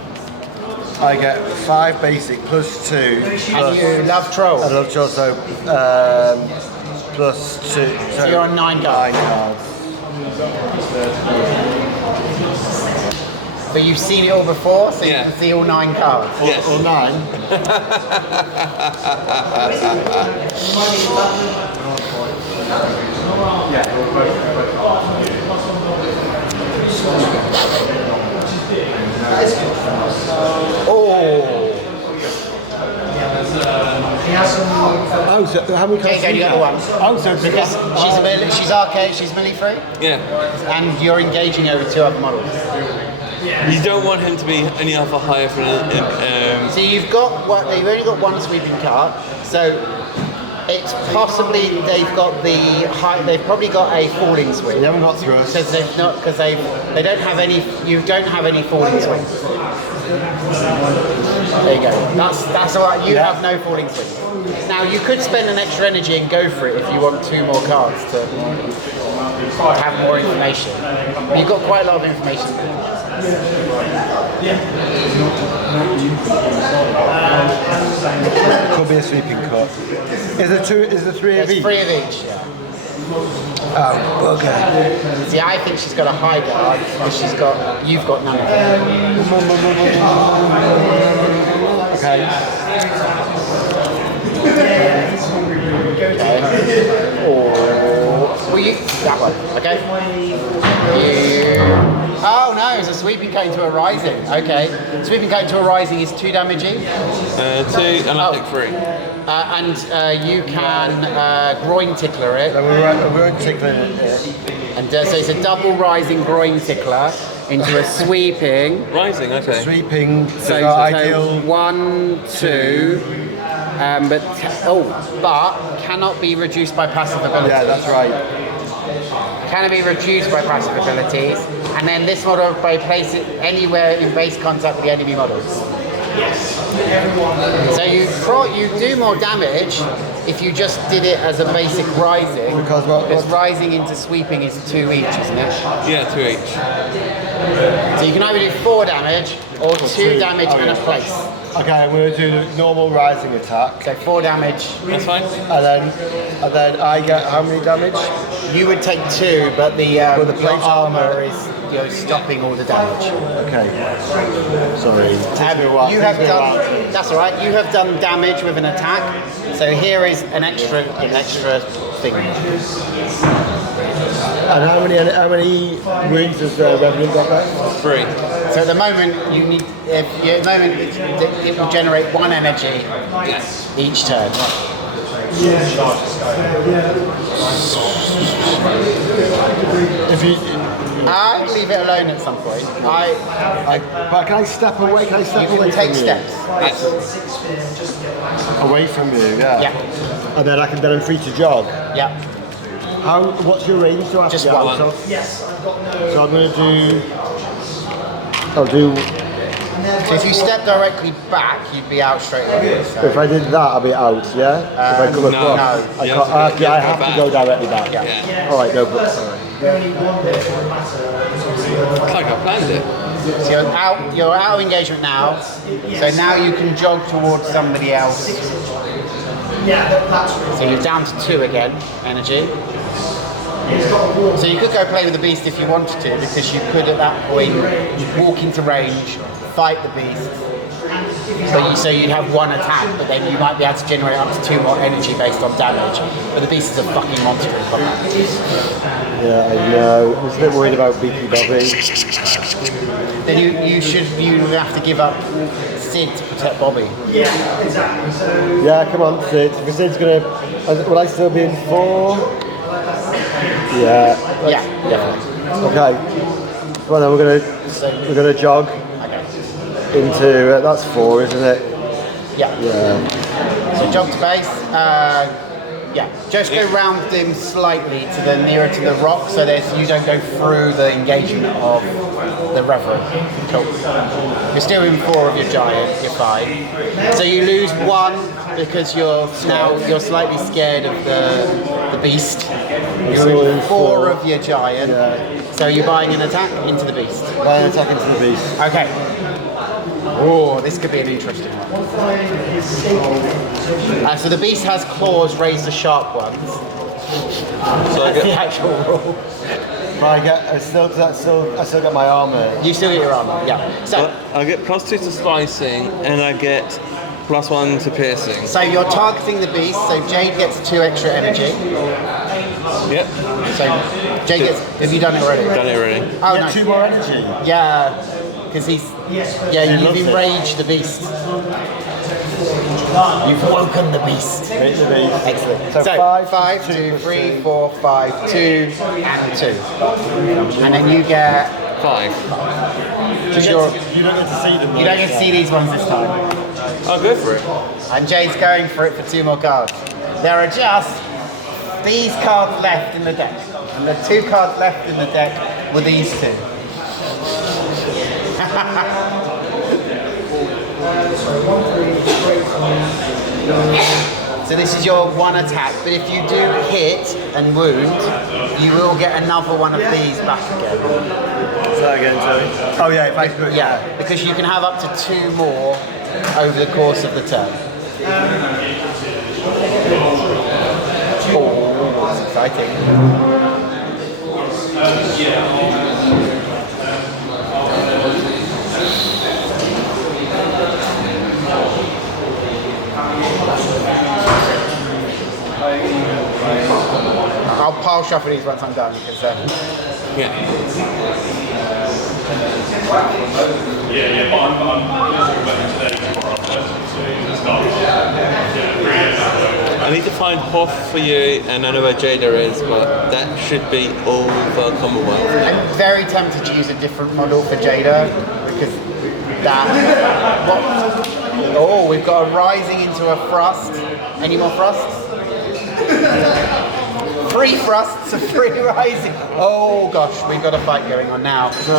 I get 5 basic plus 2. And you love troll. I love Joe, so plus 2. So you're on 9 cards. 9 cards. But you've seen it all before, so you Yeah. can see all 9 cards. Yes. Or 9. Oh, so how many cards? Okay, you got the 1. Oh, so Because she's arcade, she's melee free, Yeah. and you're engaging over 2 other models. You don't want him to be any other higher for So you've only got 1 sweeping card, so it's possibly they've probably got a falling swing. You haven't got through us. Because they've not, because they don't have any. You don't have any falling swings. There you go. That's all right. You have no falling swings. Now you could spend an extra energy and go for it if you want 2 more cards to have more information. But you've got quite a lot of information. Could be a sweeping cut. Is there 3 of There's each? 3 of each. Yeah. Oh, okay. See, I think she's got a high guard, and you've got none of them. Okay. Well, that one, okay? Oh no, it's a sweeping cone to a rising. Okay. Sweeping cone to a rising is 2 damaging. 2, and I take 3. And you can groin tickler it. So we're tickling it. And so it's a double rising groin tickler into a sweeping. Rising, okay. Sweeping. So ideal. 1, 2. But cannot be reduced by passive abilities. Yeah, that's right. Can be reduced by passive abilities, and then this model by place it anywhere in base contact with the enemy models. So you do more damage if you just did it as a basic rising. Because rising into sweeping is 2 each, isn't it? Yeah, 2 each. So you can either do 4 damage or 2 damage and a place. Okay, I'm going to do the normal rising attack. So 4 damage. That's fine. And then I get how many damage? You would take 2, but the Well, the your plate armor is stopping all the damage. Okay. Sorry. You have done. That's all right. You have done damage with an attack. So here is an extra thing. And how many wounds does Revenant got left? 3. So at the moment it will generate 1 energy each turn. If you, I leave it alone at some point. but can I step away? Can I step You away can take from steps. you? Away from you, yeah. Yeah. And then I'm free to jog. Yeah. What's your range? So Just 1. So I'm going to do. I'll do. So if you step directly back, you'd be out straight away. So. If I did that, I'll be out. Yeah. If I come across, no. I have to go directly back. Yeah. All right, no problem. It's like I planned it. So you're out of engagement now. So now you can jog towards somebody else. So you're down to 2 again, energy. So you could go play with the beast if you wanted to, because you could at that point walk into range, fight the beast. So you'd have 1 attack, but then you might be able to generate up to 2 more energy based on damage. But the beast is a fucking monster in combat. Yeah, I know. I was a bit worried about Beaky Bobby. Then you have to give up Sid to protect Bobby. Yeah, come on, Sid. If Sid's gonna, will I still be in 4? Yeah. Yeah, definitely. Okay. Well, then we're gonna jog Okay. into that's 4, isn't it? Yeah. Yeah. So jog to base. Yeah. Just go round him slightly to the nearer to the rock, so you don't go through the engagement of the Reverend. Cool. You're still in 4 of your giant. You're fine. So you lose 1 because you're slightly scared of the beast. You're in 4 of your giant. Yeah. So you're buying an attack into the beast. Buy an attack into the beast. Okay. Oh, this could be an interesting one. So the beast has claws, raise the sharp ones. So That's the actual rule. But I still get my armor. You still get your armor, yeah. So I get +2 to slicing, and I get +1 to piercing. So you're targeting the beast, so Jade gets 2 extra energy. Yep. So Jade gets, have you done it already? Done it already. Oh, Get no. 2 more energy. Yeah, because you've loves it. enraged the beast. You've woken the beast. Make the beast. Excellent. So So 5, 2, 3, 4, 5, 2, and 2. And then you get, 5. because You don't get to see them. you don't get to see these ones this time. I'll go for it. And Jade's going for it for 2 more cards. There are just these cards left in the deck. And the 2 cards left in the deck were these 2. So this is your 1 attack, but if you do hit and wound, you will get another one of these back again. Say that again, sorry. Oh yeah, if I Yeah, because you can have up to 2 more over the course of the turn. Oh, that's exciting. I'll pile shuffle these once I'm done because Yeah. I need to find Hoff for you, and I know where Jada is, but that should be all for Commonwealth. I'm very tempted to use a different model for Jada because that. What? Oh, we've got a rising into a thrust. Any more thrusts? 3 thrusts, a 3 rising. Oh gosh, we've got a fight going on now. So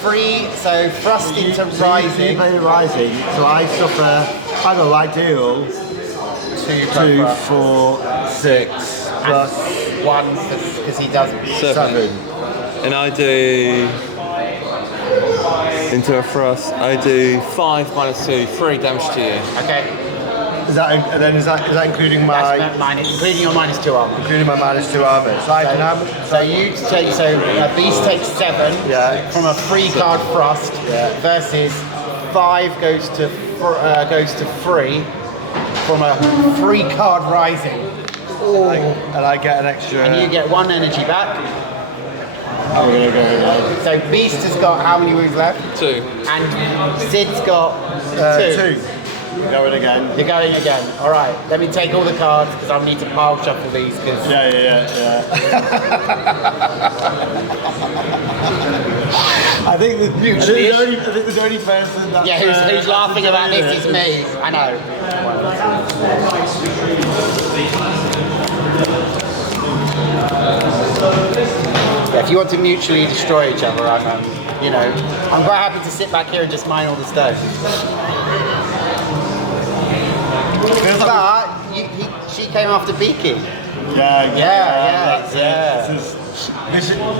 thrust into rising. You play the rising, so I suffer. I go I deal 2, 4, 6 plus 1 because he does 7. And I do into a thrust. I do 5 minus 2, 3 damage to you. Okay. Is that including my That's including your -2 armor. including my -2 armor? So I can have. So you take a beast takes 7 from a 3 card thrust versus 5 goes to 3 from a 3 card rising. And I get an extra. And you get 1 energy back. I'm gonna go now. So Beast has got how many wounds left? 2. And Sid's got 2. 2. Going again. You're going again. All right. Let me take all the cards because I need to pile shuffle these. Because Yeah. I think the only person that who's laughing about this is me. I know. Yeah, if you want to mutually destroy each other, I'm quite happy to sit back here and just mine all the stones. But she came after Beaky. Yeah.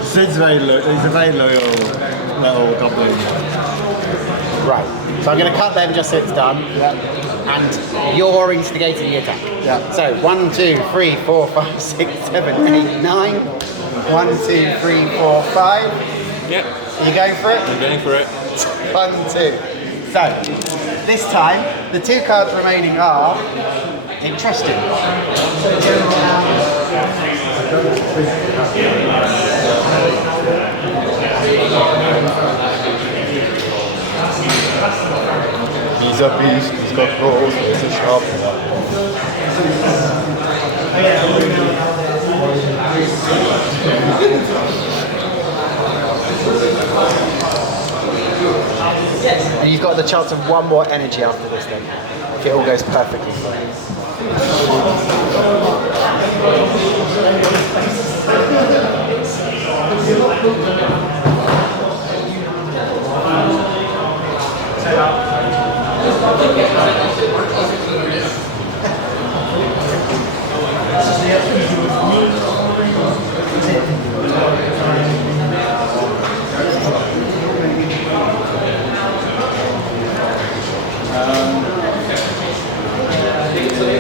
Sid's he's a very loyal little goblin. Right. So I'm going to cut them just so it's done. Yeah. And you're instigating the attack. Yeah. So 1, 2, 3, 4, 5, 6, 7, 8, 9. 1, 2, 3, 4, 5. Yep. Are you going for it? I'm going for it. 1, 2. So, this time, the 2 cards remaining are interesting. He's a beast, he's got claws, he's a sharp And you've got the chance of 1 more energy after this then, if it all goes perfectly fine.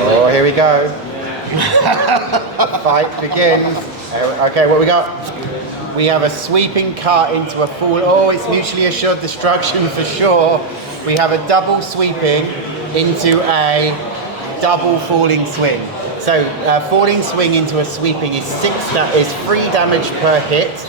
Oh, here we go. Fight begins. Okay, what we got? We have a sweeping cart into a fall. Oh, it's mutually assured destruction for sure. We have a double sweeping into a double falling swing. So falling swing into a sweeping is 3 damage per hit.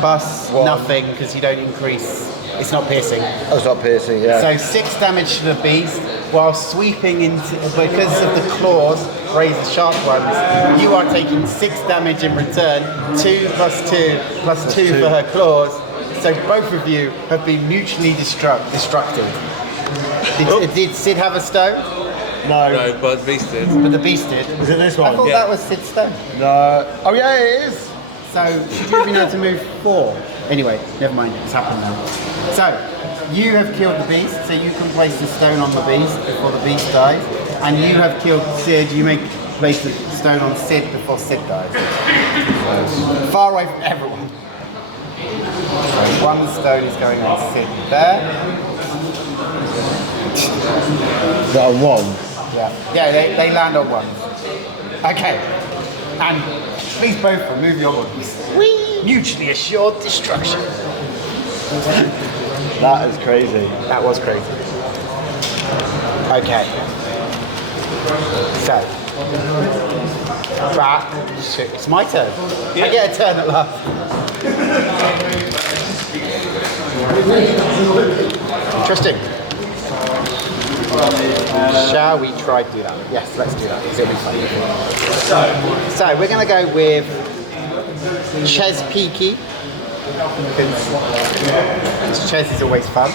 Plus nothing because you don't increase. It's not piercing. Oh, it's not piercing, yeah. So 6 damage to the beast, while sweeping into, because of the claws, razor sharp ones, you are taking 6 damage in return, 2 plus 2 plus 2 for her claws. So both of you have been mutually destructed. Did Sid have a stone? No, but the beast did. But the beast did. Is it this one? I thought that was Sid's stone. No. Oh yeah, it is. So should you have been able to move 4? Anyway, never mind, it's happened now. So, you have killed the beast, so you can place the stone on the beast before the beast dies. And you have killed Sid, you may place the stone on Sid before Sid dies. So, far away from everyone. So 1 stone is going on Sid there. Is that a 1? Yeah, they land on 1. Okay. And please both remove your bodies. Mutually assured destruction. That is crazy. That was crazy. Okay. So. Back. It's my turn. I get a turn at last. Interesting. Shall we try to do that? Yes, let's do that. It'll be fun. So we're going to go with Ches Peaky. Because Ches is always fun.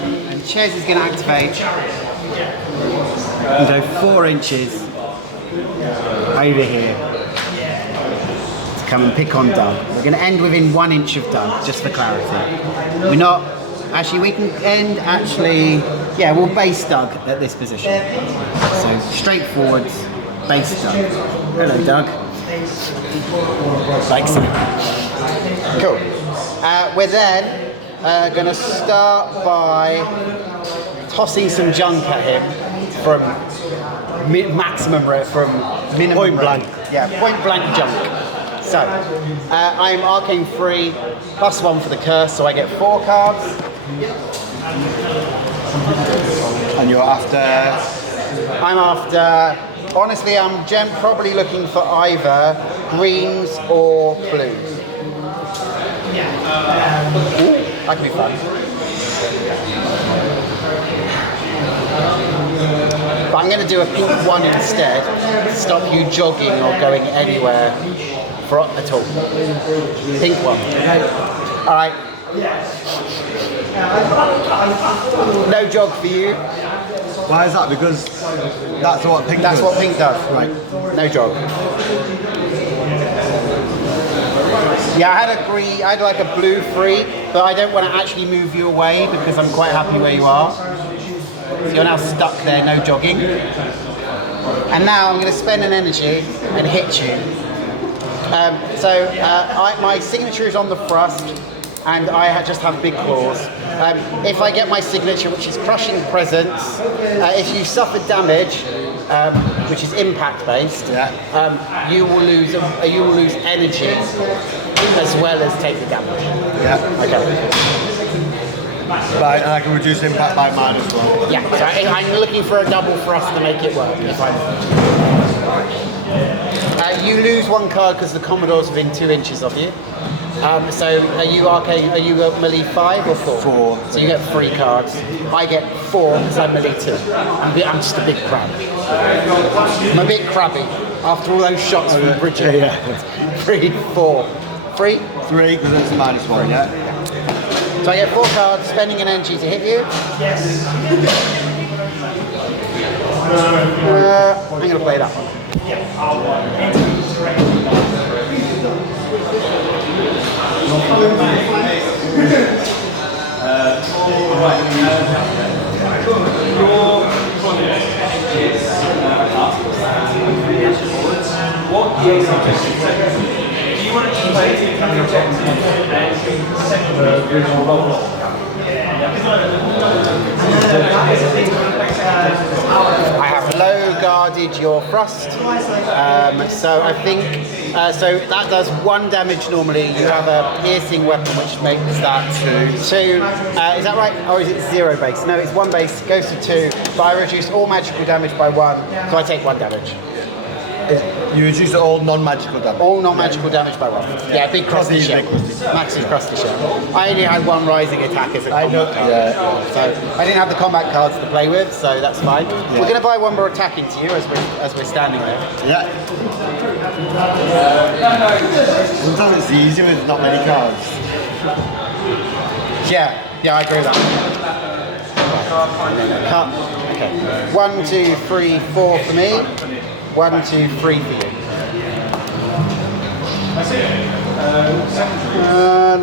And Ches is going to activate and go 4 inches over here to come and pick on Doug. We're going to end within 1 inch of Doug, just for clarity. We're not. Actually, we can end we'll base Doug at this position. So, straight forwards, base Doug. Hello, Doug. Like so. Cool. We're then going to start by tossing some junk at him from minimum Point blank. Yeah, point blank junk. So, I'm arcane free, +1 for the curse, so I get 4 cards. And you're after. I'm after, honestly, I'm probably looking for either greens or blues. Ooh, that could be fun. But I'm going to do a pink one instead, to stop you jogging or going anywhere at all. Pink one. All right. No jog for you. Why is that? Because that's what pink That's does. what pink does. Right. No jog. Yeah, I had like a blue free, but I don't want to actually move you away because I'm quite happy where you are. So you're now stuck there, no jogging. And now I'm going to spend an energy and hit you. My signature is on the thrust, and I just have big claws. If I get my signature, which is Crushing Presence, if you suffer damage, which is impact based, you will lose energy as well as take the damage. Yeah. Okay. Right, and I can reduce impact by -1. Yeah. So I'm looking for a double thrust to make it work. You lose 1 card because the Commodore's within 2 inches of you. So are you arcane? Are you melee 5 or 4? 4. So you get 3 cards. I get 4 because I'm melee 2. I'm just a big crab. I'm a bit crabby after all those shots from Bridget. Yeah. 3, 4. 3? 3 because it's -1. Yeah. So I get 4 cards, spending an energy to hit you. Yes. I'm going to play that one. I have low guarded your thrust, so I think so that does 1 damage normally. You have a piercing weapon which makes that 2. Is that right? Or is it 0 base? No, it's 1 base, goes to 2, but I reduce all magical damage by 1, so I take 1 damage. You reduce all non-magical damage. All non-magical damage by 1. Yeah, big crusty shell. Max's crusty shell. I only had 1 rising attack as a combat card. Yeah. So I didn't have the combat cards to play with, so that's fine. Yeah. We're going to buy 1 more attack into you as we're standing there. Yeah. Sometimes it's easier with not many cards. Yeah, I agree with that. Cut. Okay. 1, 2, 3, 4 for me. 1, 2, 3 for you.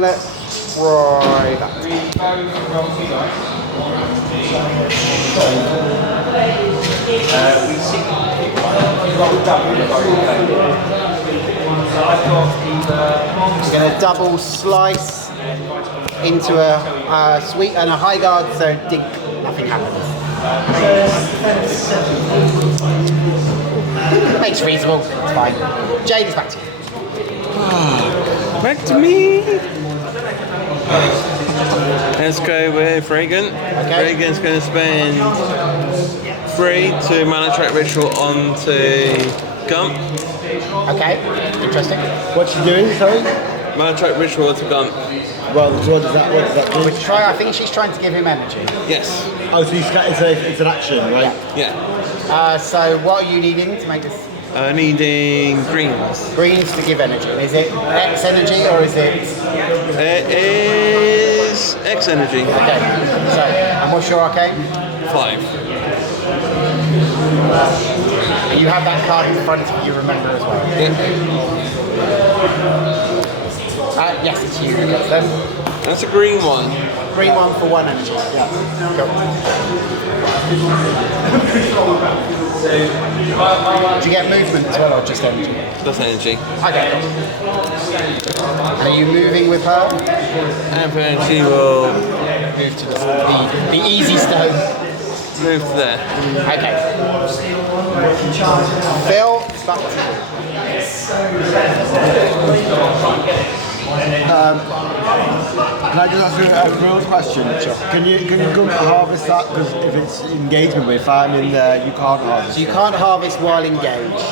Let's try that. We're going to double slice into a sweet and a high guard, so dink, nothing happens. Makes reasonable, it's fine. Jade is back to you. Back to me. Let's go with Reagan. Okay. Reagan's going to spend 3 to mana track ritual onto Gump. Okay, interesting. What's she doing, sorry? Mana track ritual to Gump. Well, so what does that do? I think she's trying to give him energy. Yes. Oh, so it's an action, right? Yeah. So what are you needing to make this? Needing greens. Greens to give energy. Is it X energy or is it? It is X energy. Okay. So, and what's your arcane? 5. And you have that card in front of you, remember as well. Yes, it's you who gets them. That's a green one. green one for 1 energy. Yeah. Cool. Do you get movement as well, or just energy? That's energy. Okay. And are you moving with her? And then she will Move to the easy stone. move to there. Okay. Phil, it's back to you. Can I just ask you a real question? Sure. Can you come to harvest that? Because if it's engagement, if I'm in there, you can't harvest. So you can't harvest while engaged.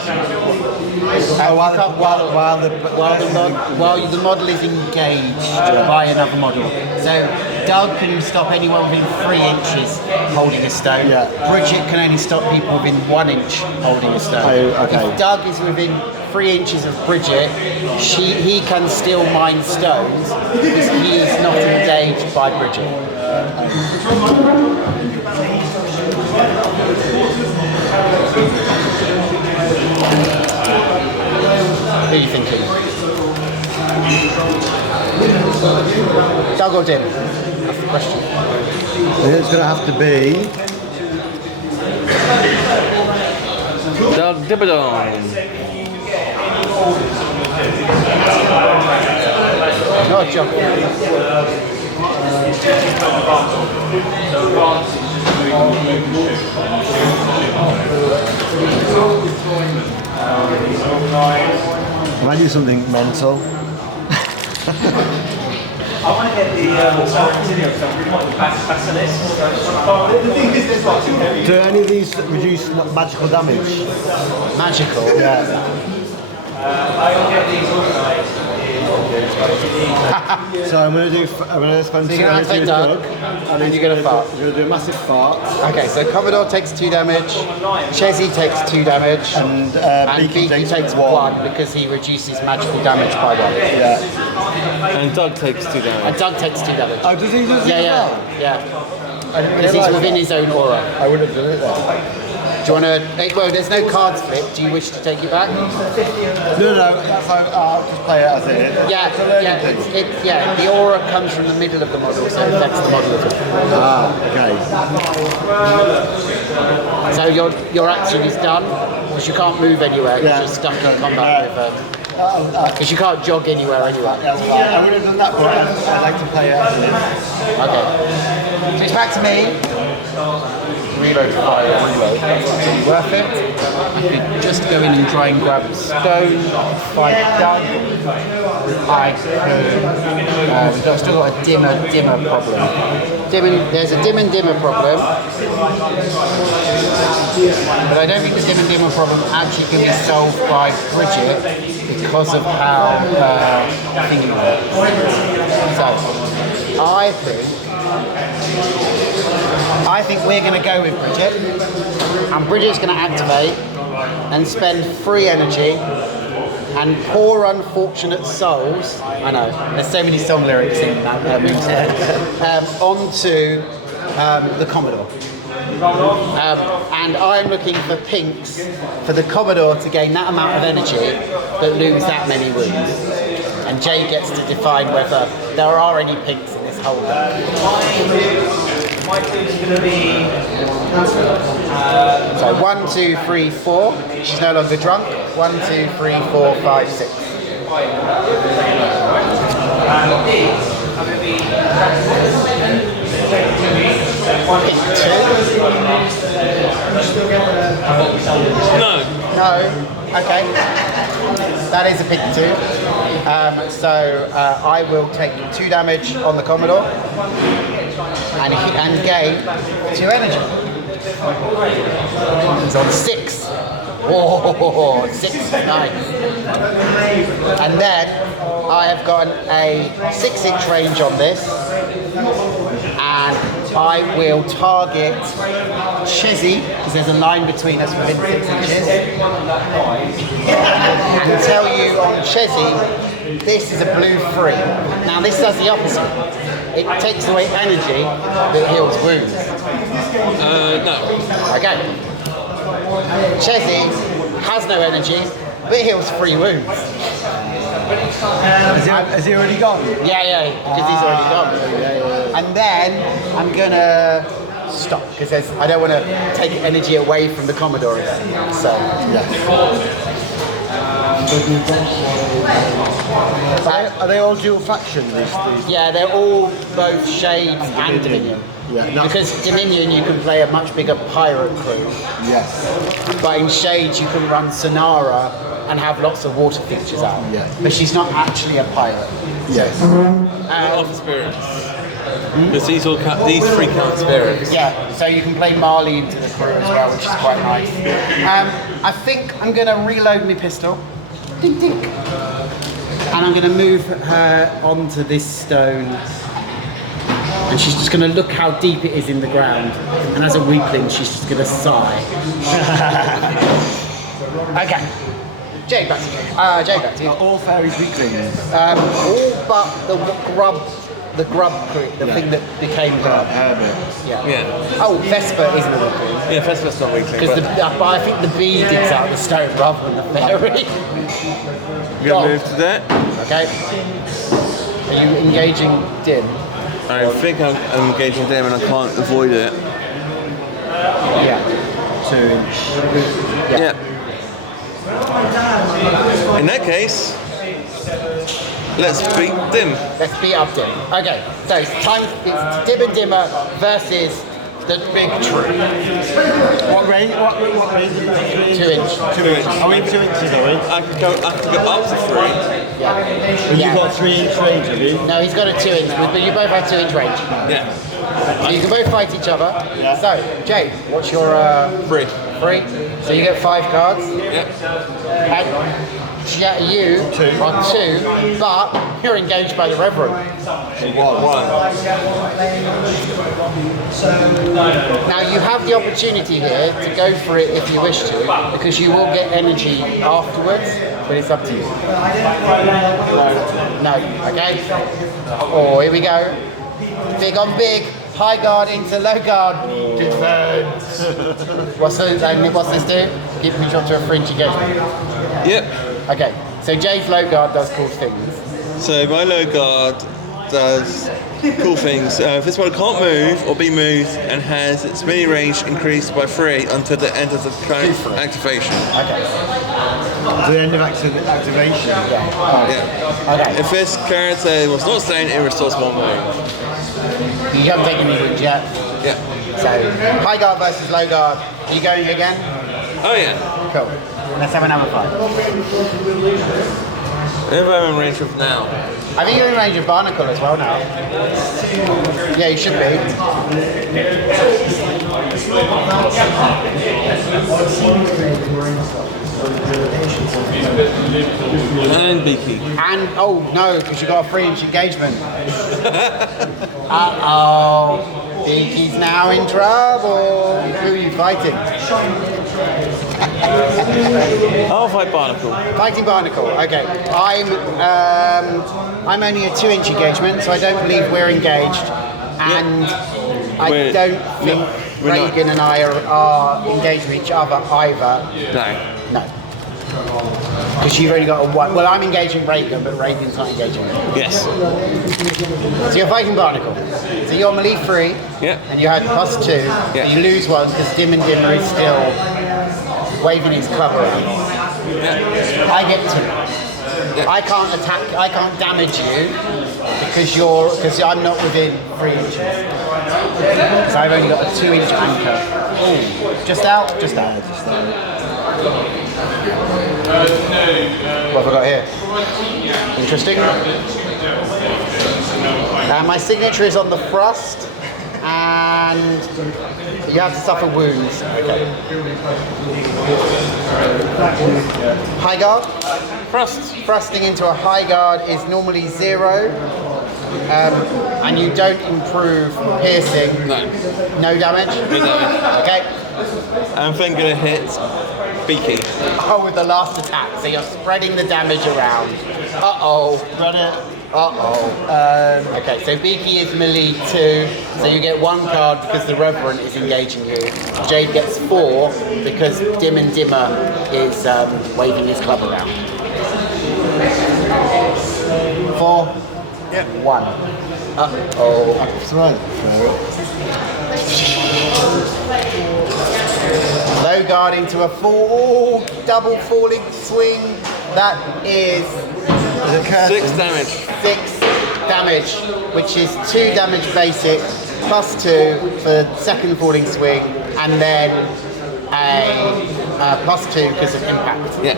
While the model is engaged by another model. So Doug can stop anyone within 3 inches holding a stone. Yeah. Bridget can only stop people within 1 inch holding a stone. Oh, okay. If Doug is within 3 inches of Bridget, he can still mine stones because he is not engaged by Bridget. Who are you thinking? Doug or Dim? That's the question. I think it's going to have to be. Doug Dibbadon. No, John. Can I do something mental? I want to get the video because I really want the basilisk. The thing is, there's like 2 heavy. Do any of these reduce magical damage? Magical. Yeah. I only get these organised. So I'm going to spend So 2 you're gonna energy take with Doug, Doug, and you're gonna fart. You're going to do a massive fart. Okay, so Commodore takes 2 damage, Chesy takes 2 damage, And Beaky takes 1 because he reduces magical damage by 1. Yeah. And Doug takes 2 damage. And Doug takes 2 damage. Oh, does he do Yeah. Because he's within his own aura. I would have done it then. Do you want to? Well, there's no cards flipped. Do you wish to take it back? No, that's fine. I'll just play it as it is. Yeah. The aura comes from the middle of the model, so it affects the model as well. Okay. So your action is done, because you can't move anywhere. You're just stuck in combat with. Because you can't jog anywhere anyway. That's fine. I would have done that, but I'd like to play it as it is. Okay. So it's back to me. Reload fire, reload. Worth it. I could just go in and try and grab a stone, fight Doug. I could. I've still got a dimmer problem. There's a dimmer problem. But I don't think the dimmer problem actually can be solved by Bridget because of how thinking works. So, I think we're going to go with Bridget, and Bridget's going to activate and spend 3 energy and poor unfortunate souls, I know, there's so many song lyrics in that Moonstone, onto the Commodore. And I'm looking for pinks for the Commodore to gain that amount of energy but lose that many wounds. And Jay gets to define whether there are any pinks in this whole deck. My team's going to be. So 1, 2, 3, 4. She's no longer drunk. 1, 2, 3, 4, 5, 6. Pick 2. No. No. Okay. That is a pick 2. So I will take 2 damage on the Commodore and gain 2 energy. He's on 6. Oh, 6 is nice. And then I have got a 6-inch range on this, and I will target Chesy, because there's a line between us within 6 inches, and tell you on Chesy, this is a blue 3. Now this does the opposite. It takes away energy that heals wounds. No. Okay. Chesy has no energy, but heals 3 wounds. Has he already gone? Yeah, because he's already gone. And then I'm gonna stop because I don't want to take energy away from the Commodore again. So Are they all dual faction? These? yeah, they're all both Shades and Dominion. Yeah, Because Dominion you can play a much bigger pirate crew, yes. but in Shades you can run Sonara and have lots of water features out. Yeah. But she's not actually a pirate. Yes. Of spirits. Because these three count spirits. Yeah, so you can play Marley into the crew as well, which is quite nice. I think I'm going to reload my pistol. Dink, dink. And I'm going to move her onto this stone. And she's just going to look how deep it is in the ground. And as a weakling, she's just going to sigh. Okay. Jade, back to you. Jade, back to you. All fairies weaklings. All but the grub crew, the thing that became grub. Yeah. Oh, Vesper isn't a weakling. Yeah, Vesper's not weakling. Because but I think the bee digs out the stone rather than the fairy. We're going to move to that. Okay. Are you engaging Dim? I think I'm engaging them and I can't avoid it. Yeah. 2 inch. Yeah. In that case, let's beat them. Let's beat up Dim. Okay. So it's Dim and Dimmer versus the big tree. What range? What range? 2 inch. 2 inch. Are we 2 inches, are we? I could go up to 3. Yeah. But you've got 3 inch range, have you? No, he's got a 2 inch, but you both have 2 inch range. Yeah. So you can both fight each other. Yeah. So, Jade, what's your 3. 3? So you get 5 cards. Yeah. And you are 2, but you're engaged by the Reverend. 1. Now you have the opportunity here to go for it if you wish to, because you will get energy afterwards, but it's up to you. No, okay? Oh, here we go. Big on big, high guard into low guard. Defense. What's this do? Keep control to a fringe engagement. Yep. Okay, so Jay's low guard does cool things. So my low guard does cool things. This one can't move or be moved and has its mini range increased by 3 until the end of the current activation. Okay. To the end of activation. Yeah. Okay. If this character was not slain, it restores 1 move. You haven't taken any wounds yet. Yeah. So, high guard versus low guard. Are you going again? Oh yeah. Cool. Let's have another fight. Who am I in range of now? I think you're in range of Barnacle as well now. Yeah, you should be. And Beaky. And, oh no, because you got a 3 inch engagement. Uh-oh. Beaky's now in trouble. Who are you fighting? I'll fight Barnacle. Fighting Barnacle. Okay. I'm only a 2 inch engagement, so I don't believe we're engaged. And I don't think Reagan and I are engaged with each other either. No. No. Because you've only got a 1. Well, I'm engaging Reagan, but Reagan's not engaging me. Yes. So you're fighting Barnacle. So you're melee 3, Yeah. and you have +2. Yeah. You lose 1 because Dim and Dimmer is still waving his club around. Yeah. I get 2. Yeah. I can't attack. I can't damage you because I'm not within 3 inches. So I've only got a 2 inch anchor. Oh, just out. What have I got here? Interesting. My signature is on the thrust, and you have to suffer wounds. Okay. High guard. Thrusting into a high guard is normally 0, and you don't improve piercing. No damage. Okay. I'm then gonna hit Beaky. Oh, with the last attack, so you're spreading the damage around. Uh-oh. Run it. Uh-oh. Okay, so Beaky is melee 2, so you get 1 card because the Reverend is engaging you. Jade gets 4 because Dim and Dimmer is waving his club around. 4, 1. Uh-oh. That's right. Low guard into a double falling swing. That is 6 damage. 6 damage, which is 2 damage basic, plus 2 for second falling swing, and then a plus 2 because of impact. Yeah.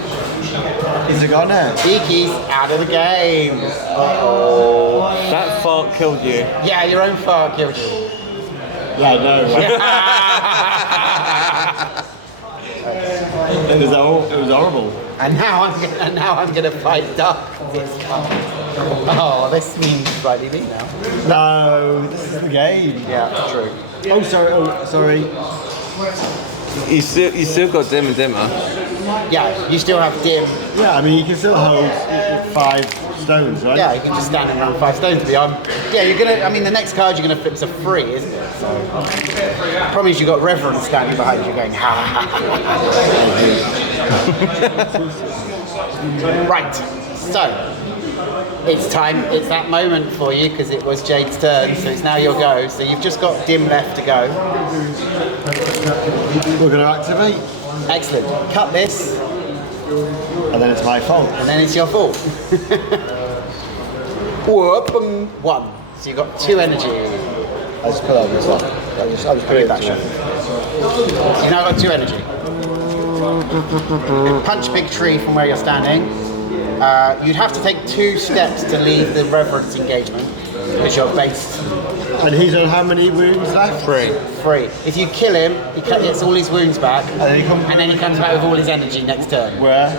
Is it gone now? Beaky's out of the game. Uh-oh. That fart killed you. Yeah, your own fart killed you. Yeah, I know. It was horrible. And now I'm gonna fight Duck. Oh, this means slightly me now. No, this is the game. Yeah, true. Oh, sorry. You still got dim and dimmer. Yeah, you still have dim. Yeah, I mean, you can still hold 5 stones, right? Yeah, you can just stand around 5 stones beyond. Yeah, you're gonna. I mean, the next card you're gonna flip's a 3, isn't it? So, problem is you got Reverend standing behind you, going ha ha ha. Right. So it's time. It's that moment for you because it was Jade's turn. So it's now your go. So you've just got dim left to go. We're going to activate. Excellent. Cut this, And then it's my fault. and then it's your fault. Whoop, 1. So you've got 2 energy. I just put it on this one. I just put it that So you've now got 2 energy. Punch big tree from where you're standing. You'd have to take 2 steps to leave the reverence engagement because you're based And he's on how many wounds left? 3. 3. If you kill him, he gets all his wounds back, And then he comes back with all his energy next turn. Where?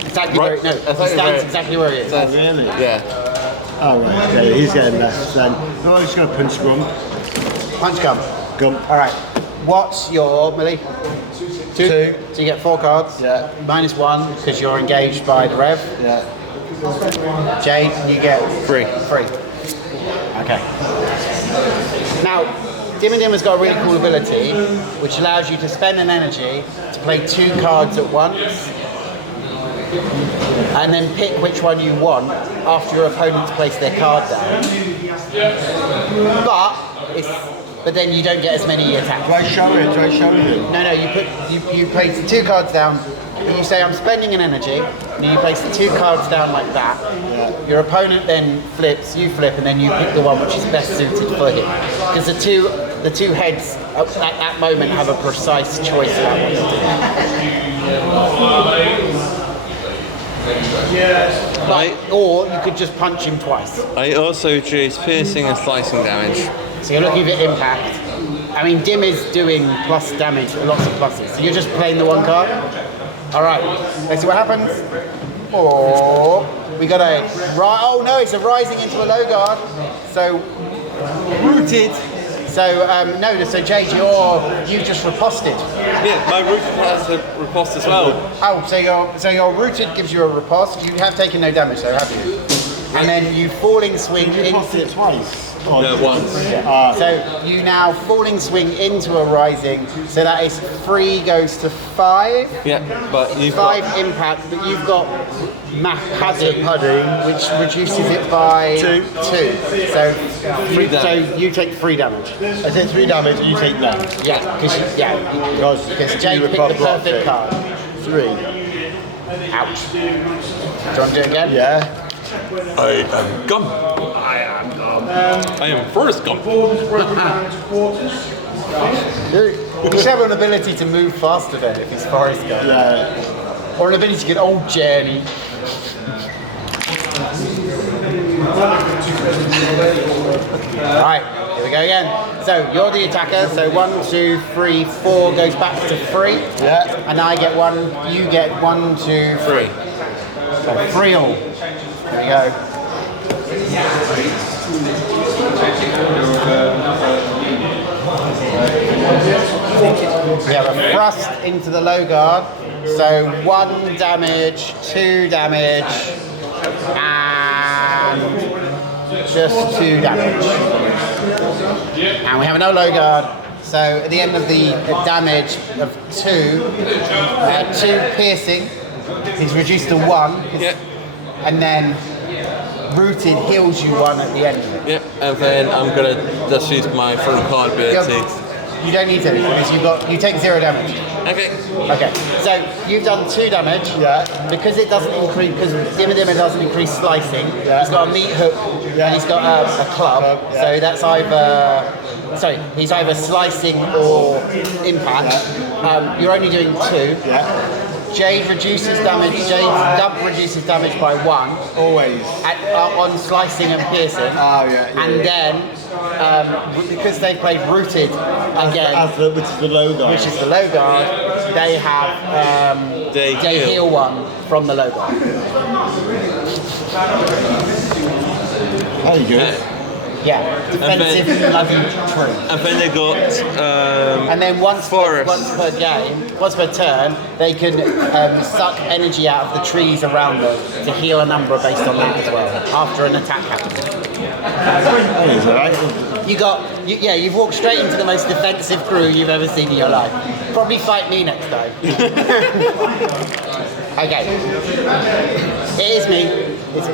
Exactly where. No, he stands exactly where he is. Really? Yeah. Oh, right. Okay, he's getting left then. No, I'm just going to punch Grump. Punch gum. Gump. All right. What's your melee? 2. So you get 4 cards. Yeah. -1 because you're engaged by the rev. Yeah. Jade, you get 3. 3. Okay. Now, Dim and Dim has got a really cool ability which allows you to spend an energy to play 2 cards at once and then pick which one you want after your opponent's placed their card down. But then you don't get as many attacks. Do I show it? Do I show him? No, you place 2 cards down. And you say I'm spending an energy, and you place the 2 cards down like that. Yeah. Your opponent then flips, you flip, and then you pick the one which is best suited for him. Because the two heads at that moment have a precise choice about what to do. Or you could just punch him twice. I also choose piercing and slicing damage. So you're looking for impact. I mean, Dim is doing plus damage, lots of pluses. So you're just playing the 1 card. All right, let's see what happens. Oh, we got a oh no, it's a rising into a low guard. So rooted. So so Jade, you just riposted. Yeah, my root has a riposte as well. Oh, so your rooted gives you a riposte. You have taken no damage, though, have you? And then you falling swing You passed into. it twice. No, once. So you now falling swing into a rising. So that is 3 goes to 5. Yeah, but you've 5 got impact, but you've got padding, which reduces it by 2. So 3 damage. So you take 3 damage. I take 3 damage and you take none. Yeah, because Jake you picked the blocked perfect it. card. 3. Ouch. Do you want to do it again? Yeah. I am Gump. I am first Gump. You should have an ability to move faster then if it's Forest Gump. Yeah. Or an ability to get old journey. Alright, here we go again. So you're the attacker, so 1, 2, 3, 4 goes back to 3. Yeah. And I get 1, you get 1, 2, 3. 3. So 3 all. There we go. We have a thrust into the low guard. So 1 damage, 2 damage, and just 2 damage. And we have no low guard. So at the end of the damage of 2 piercing is reduced to 1. Yeah. and then rooted heals you 1 at the end of it. Yep, and then I'm gonna just use my full card ability. You don't need to because you take 0 damage. Okay. Okay, so you've done 2 damage. Yeah. Because it doesn't increase, because Dimmer doesn't increase slicing. Yeah. He's got a meat hook and he's got a club. Yeah. So that's either, sorry, he's either slicing or impact. You're only doing 2. Yeah. Jade reduces damage. Jade's dump reduces damage by 1 Always. on slicing and piercing. Oh yeah. And then, because they played rooted again, Which is the low guard. which is the low guard, they have They they heal 1 from the low guard. There you go. Yeah, defensive bloody tree. And then they got And then once per turn, they can suck energy out of the trees around them to heal a number based on that as well. After an attack happens. That is alright. You've walked straight into the most defensive crew you've ever seen in your life. Probably fight me next time. Okay. It is me. It's,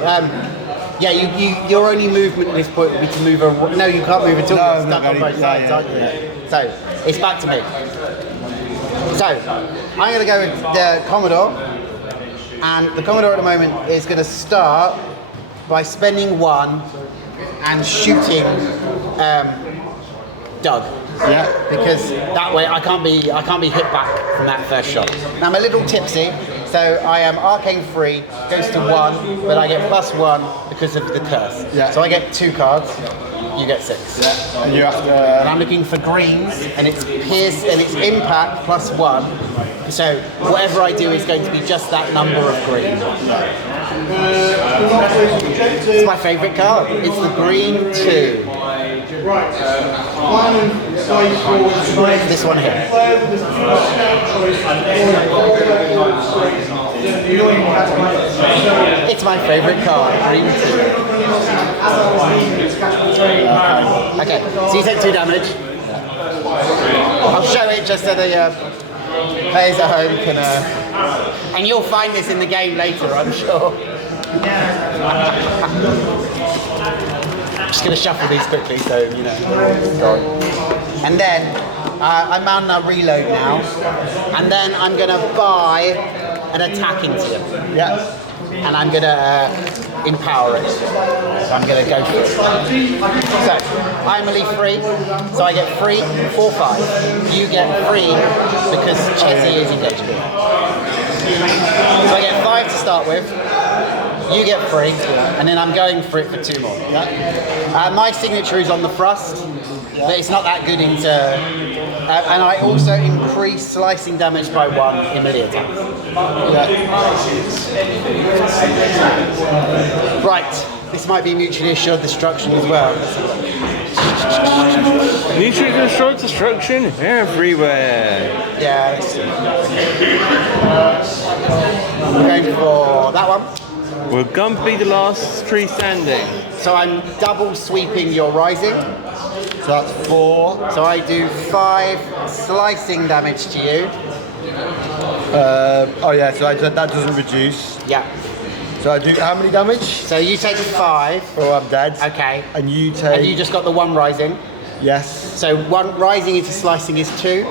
your only movement at this point would be to move around. No, you can't move at all. No, You're stuck on both sides, aren't you? So, it's back to me. So, I'm going to go with the Commodore. And the Commodore at the moment is going to start by spending 1 and shooting Doug. Yeah. Because that way I can't be hit back from that first shot. Now I'm a little tipsy, so I am arcane free, goes to 1, but I get +1 because of the curse. Yeah. So I get 2 cards, you get 6. Yeah. And you have to. And I'm looking for greens, and it's pierce and it's impact +1. So whatever I do is going to be just that number of green. It's my favourite card. It's the green 2. This one here. It's my favourite card, green 2. Okay, so you take 2 damage. I'll show it just so the players at home can... and you'll find this in the game later, I'm sure. I'm just going to shuffle these quickly so, you know. And then, I'm on a reload now. And then I'm going to buy an attack into it. Yeah. And I'm going to empower it. So I'm going to go for it. So, I'm only free. So I get free 4/5. You get free because Chessie is engaged. So I get 5 to start with. You get 3, and then I'm going for it for 2 more. My signature is on the thrust, but it's not that good into... and I also increase slicing damage by 1 in melee attacks. Right, this might be mutually assured destruction as well. Mutually assured destruction everywhere. Yeah, let's see. I'm going for that one. We're going to be the last tree standing. So I'm double sweeping your rising. So that's 4. So I do 5 slicing damage to you. Oh yeah. So that doesn't reduce. Yeah. So I do how many damage? So you take 5. Oh, I'm dead. Okay. And you take. And you just got the 1 rising. Yes. So 1 rising into slicing is 2.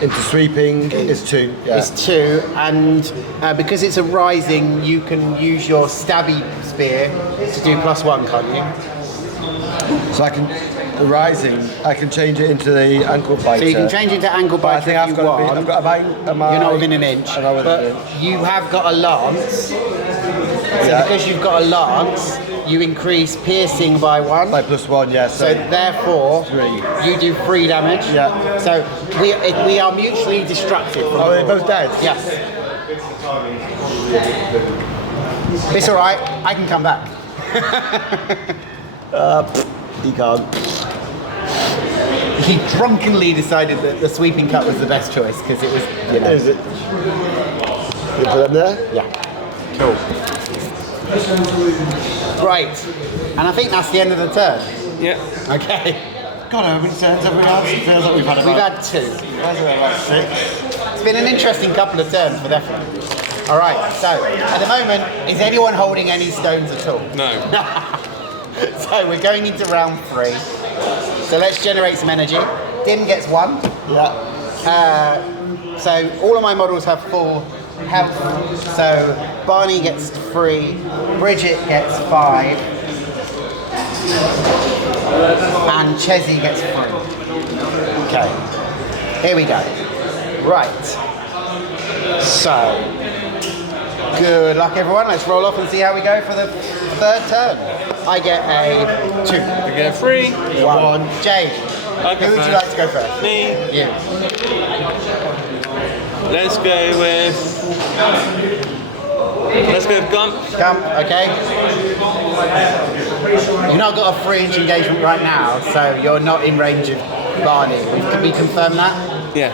Into sweeping is 2. Yeah. Is 2, and because it's a rising, you can use your stabby spear to do +1, can't you? So I can the rising. I can change it into the ankle biter. So you can change it to ankle But I biter think if I've you got. want. I've got. Am I? You're not within an inch, I'm not within but an inch. you have got a lance. So because you've got a lance, you increase piercing by 1. By +1, yeah. So therefore, 3. you do 3 damage. Yeah. So we are mutually destructive. Oh, they're both dead? Yes. It's all right. I can come back. He can't. He drunkenly decided that the sweeping cut was the best choice because it was, you know. Is it? You put them there? Yeah. Cool. Right. And I think that's the end of the turn. Yeah. Okay. God, how many turns have we had? It feels like we've had about. We've had 2. About 6. It's been an interesting couple of turns, but definitely. All right, so at the moment, is anyone holding any stones at all? No. So we're going into round 3. So let's generate some energy. Dim gets 1. Yeah. So all of my models have full health. So Barney gets 3, Bridget gets 5, and Chezzy gets 3. Okay, here we go. Right. So, good luck everyone. Let's roll off and see how we go for the 3rd turn. I get a 2. I get a 3. 1. Jade, Okay, who would you like to go first? Me. You. Let's go with Gump. Come, okay. You've not got a 3-inch engagement right now, so you're not in range of Barney. Can we confirm that? Yeah.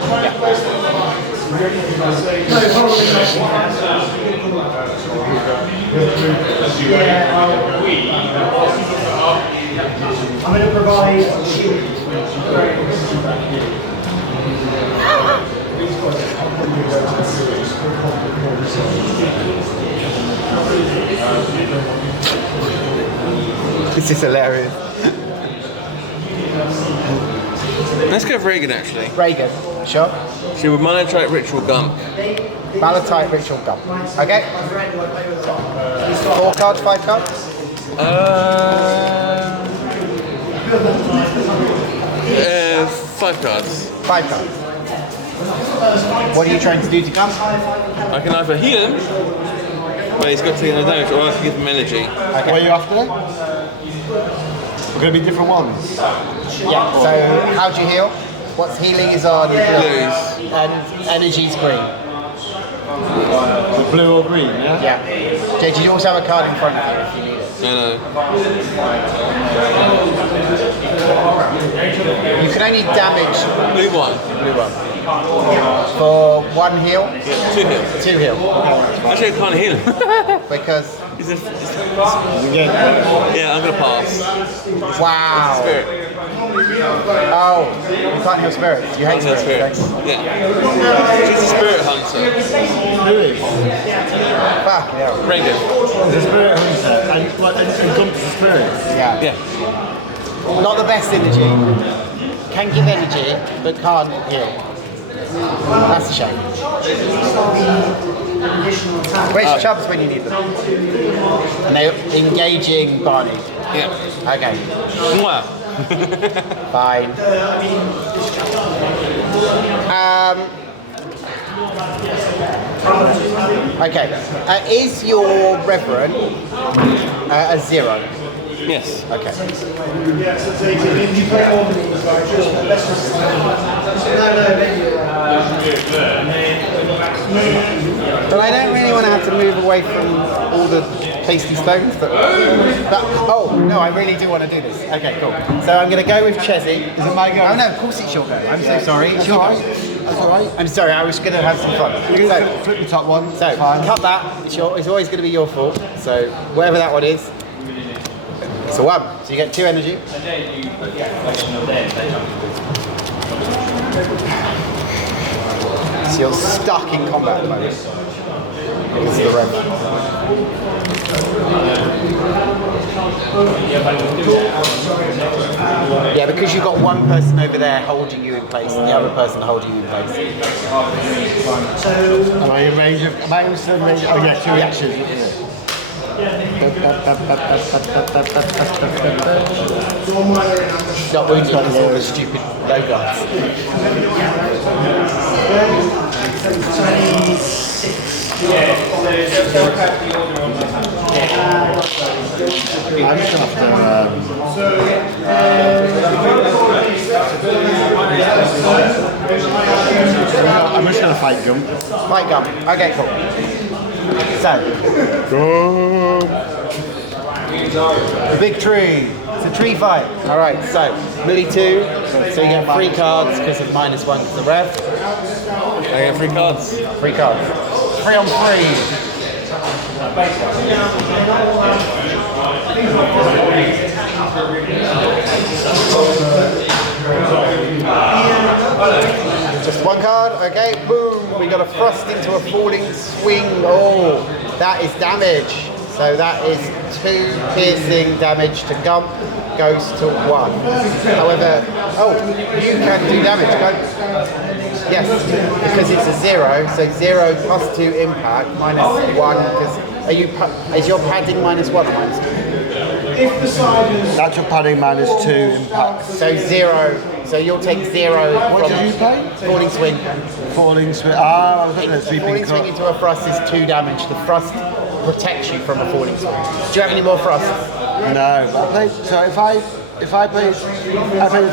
I'm going to provide. This is hilarious. Let's go with Reagan actually. Reagan, sure. She would Monotype Ritual Gump. Malachite Ritual Gum. Okay. 4 cards, 5 cards? 5 cards. 5 cards. What are you trying to do to Gum? I can either heal him, but he's got to take no damage, or I can give him energy. What are you after? We're going to be different ones. Yeah, so how do you heal? What's healing is on Blues. and energy's green. The blue or green, yeah? Yeah. Jay, did you also have a card in front of you if you need it? No. You can only damage Blue 1. blue one. For 1 heal, 2 heal. 2 heal. Actually, I can't heal him. Because, Yeah, I'm gonna pass. wow. Spirit. Oh, you can't heal spirits. You hate Hunter spirits. spirit. Yeah. She's a spirit hunter. Really? Fuck, yeah. Reagan. It's a spirit hunter. And Gump is a spirit. Yeah. Yeah. Not the best energy. Can give energy, but can't heal. That's a shame. Where's Chubbs when you need them? And they're engaging Barney. Yeah. Okay, Mwah. fine. Okay, is your Reverend a 0? Yes. Okay. But I don't really want to have to move away from all the tasty stones. Oh, no, I really do want to do this. Okay, cool. So I'm going to go with Chezzy. Is it my go? Oh, no, of course it's your go. I'm so sorry. It's your go. That's alright. I'm sorry, I was going to have some fun. You're going So, to flip the top one. so fine. cut that. It's always going to be your fault. So whatever that one is, it's a 1. So you get 2 energy. So you're stuck in combat at the moment. This is the round. Yeah, because you've got one person over there holding you in place and the other person holding you in place. Am I in range of? Am I in certain range? Oh yeah, 2 reactions. Not Moonstone, it's all the stupid Logarts. I'm just gonna have I'm just gonna fight Gump. Fight Gum. Okay, cool. So, the big tree. It's a tree fight. Alright, so, Millie 2. So you get 3 cards because of -1 because of Rev. I get 3 cards. 3 cards. 3 on 3. Just 1 card, okay, boom, we got a frost into a falling swing. Oh, that is damage. So that is 2 piercing damage to Gump, goes to 1. However, you can do damage, can't you? Yes, because it's a 0. So 0 plus 2 impact minus 1. Because is your padding minus 1 or minus 2? Natural padding minus 2 impact. So 0. So you'll take 0. What did you play? Falling swing. Falling swing. Ah, I was looking at sweeping Falling swing into a frost is 2 damage. The frost protects you from a falling swing. Do you have any more frosts? No, but so if I play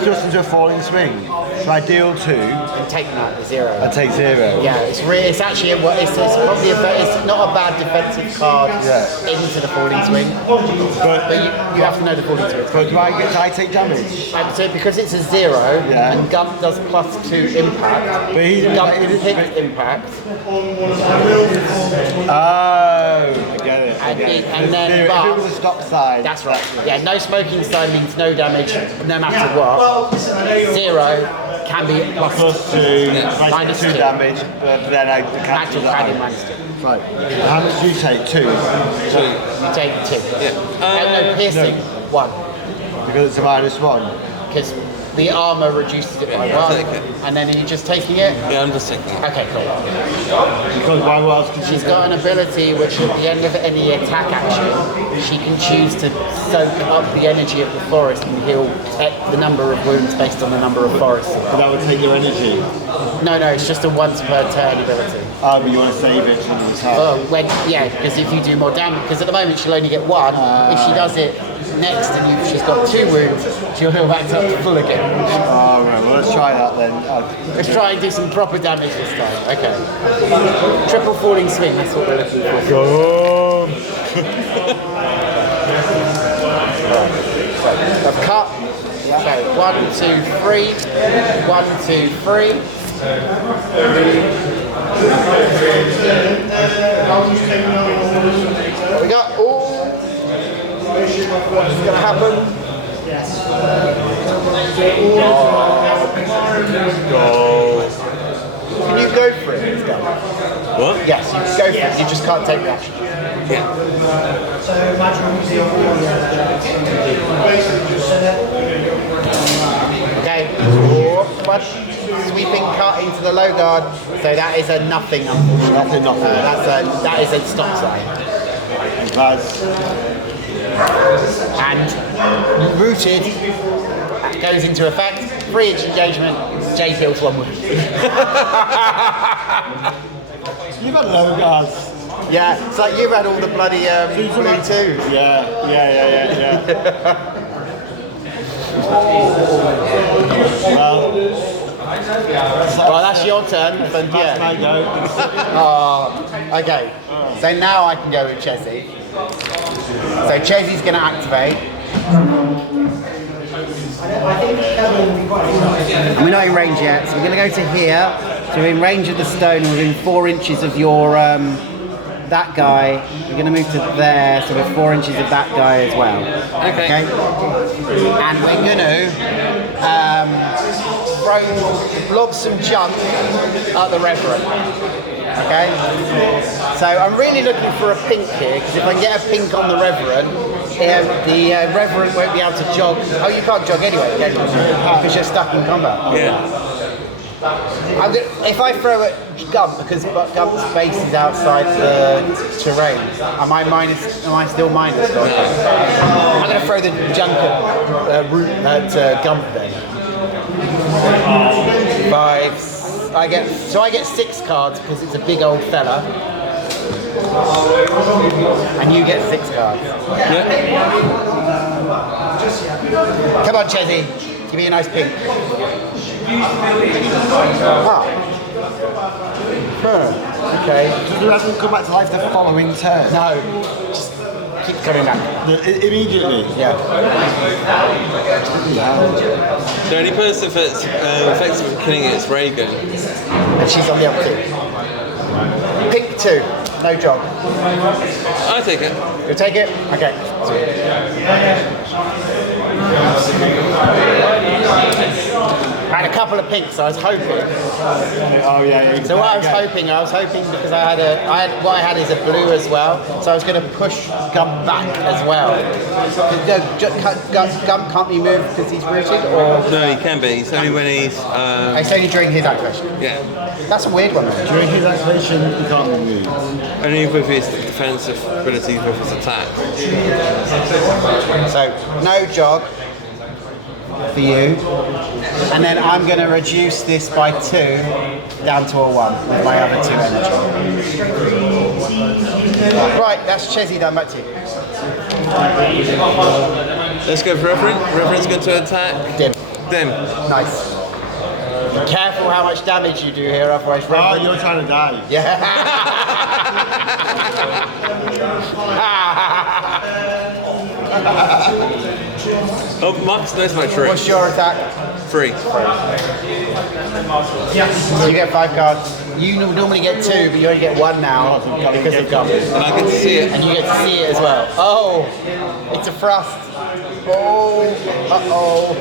just into a falling swing, so I deal 2 And take that 0. I take 0. Yeah, it's actually it's probably it's not a bad defensive card into the falling swing, but you have to know the falling swing. But I take damage? So because it's a 0 and Gump does plus 2 impact, But Gump hit impact. Oh, I get it. And then if it was a stop sign. That's right. Yeah, no smoking sign means no damage, no matter what. 0 can be Plus 2, minus 2 2 damage, but then I Natural cancel that padding out. minus 2. Right. How much do you take? 2? You take 2. No, piercing 1. Because it's a minus 1. Because the armor reduces it by 1, and then are you just taking it? Yeah, I'm just taking it. Okay, cool. Because why else can She's got an ability which at the end of any attack action, she can choose to soak up the energy of the forest and heal the number of wounds based on the number of forests. But that would take your energy. No, it's just a once per turn ability. Oh, but you want to save it from the time. Because if you do more damage, because at the moment she'll only get 1. If she does it next and she's got 2 wounds, she'll heal back up to full again. Oh, right. Well, let's try that then. Let's try and do some proper damage this time. Okay. Triple falling swing, that's what we're looking for. Go. So, I've cut. So, 1, 2, 3. 1, 2, 3. What we got? What's going to happen? Go. Can you go for it? Let's go. What? Yes, you can go for it. You just can't take the action. Yeah. Okay. Sweeping cut into the low guard. So that is a nothing, unfortunately. Nothing. That is a stop sign. And rooted goes into effect. 3-inch engagement. Jay kills 1 wound. You've had low guards. Yeah, it's like you've had all the bloody blue twos. Yeah. Well, that's your turn. That's my go. Okay. So now I can go with Chessie. So Chessie's going to activate. And we're not in range yet, so we're going to go to here. So we're in range of the stone, and within 4 inches of your that guy. We're going to move to there, so we're 4 inches of that guy as well. Okay. And we're going to lob some junk at the Reverend. Okay? So I'm really looking for a pink here, because if I can get a pink on the Reverend, the Reverend won't be able to jog. Oh, you can't jog anyway, can you? Because you're stuck in combat. Yeah. If I throw at Gump, because Gump's base is outside the terrain, am I still minus? I'm going to throw the junk at Gump then. 5. I get 6 cards because it's a big old fella, and you get 6 cards. Yeah. Come on, Chessie, give me a nice pink. Okay. Does the Reverend come back to life the following turn? No, just keep coming back. Immediately? Yeah. The only person that's effective at killing it is Reagan. And she's on the other team. Pink 2, no jog. I take it. You'll take it? Okay. I had a couple of pinks, so I was hoping. Oh yeah. So what I was hoping because what I had is a blue as well, so I was going to push Gump back as well. Gump can't be moved because he's rooted, or No, he can be. It's only when he's. it's only during his activation. Yeah. That's a weird one. During his activation, he can't be moved. Only with his defensive abilities with his attack. So no jog for you, and then I'm going to reduce this by 2 down to a 1 with my other 2 energy. Right, that's Chezzy done. Back to you. Let's go for Reverend. Reverend's going to attack. Dim. Dim. Nice. Be careful how much damage you do here, otherwise. Oh, you're trying to die. Yeah. Oh, Max knows my trick. What's your attack? 3. So you get 5 cards. You normally get 2, but you only get 1 now because of Gump. And I can see it. And you get to see it as well. Oh, it's a thrust. Oh, uh-oh.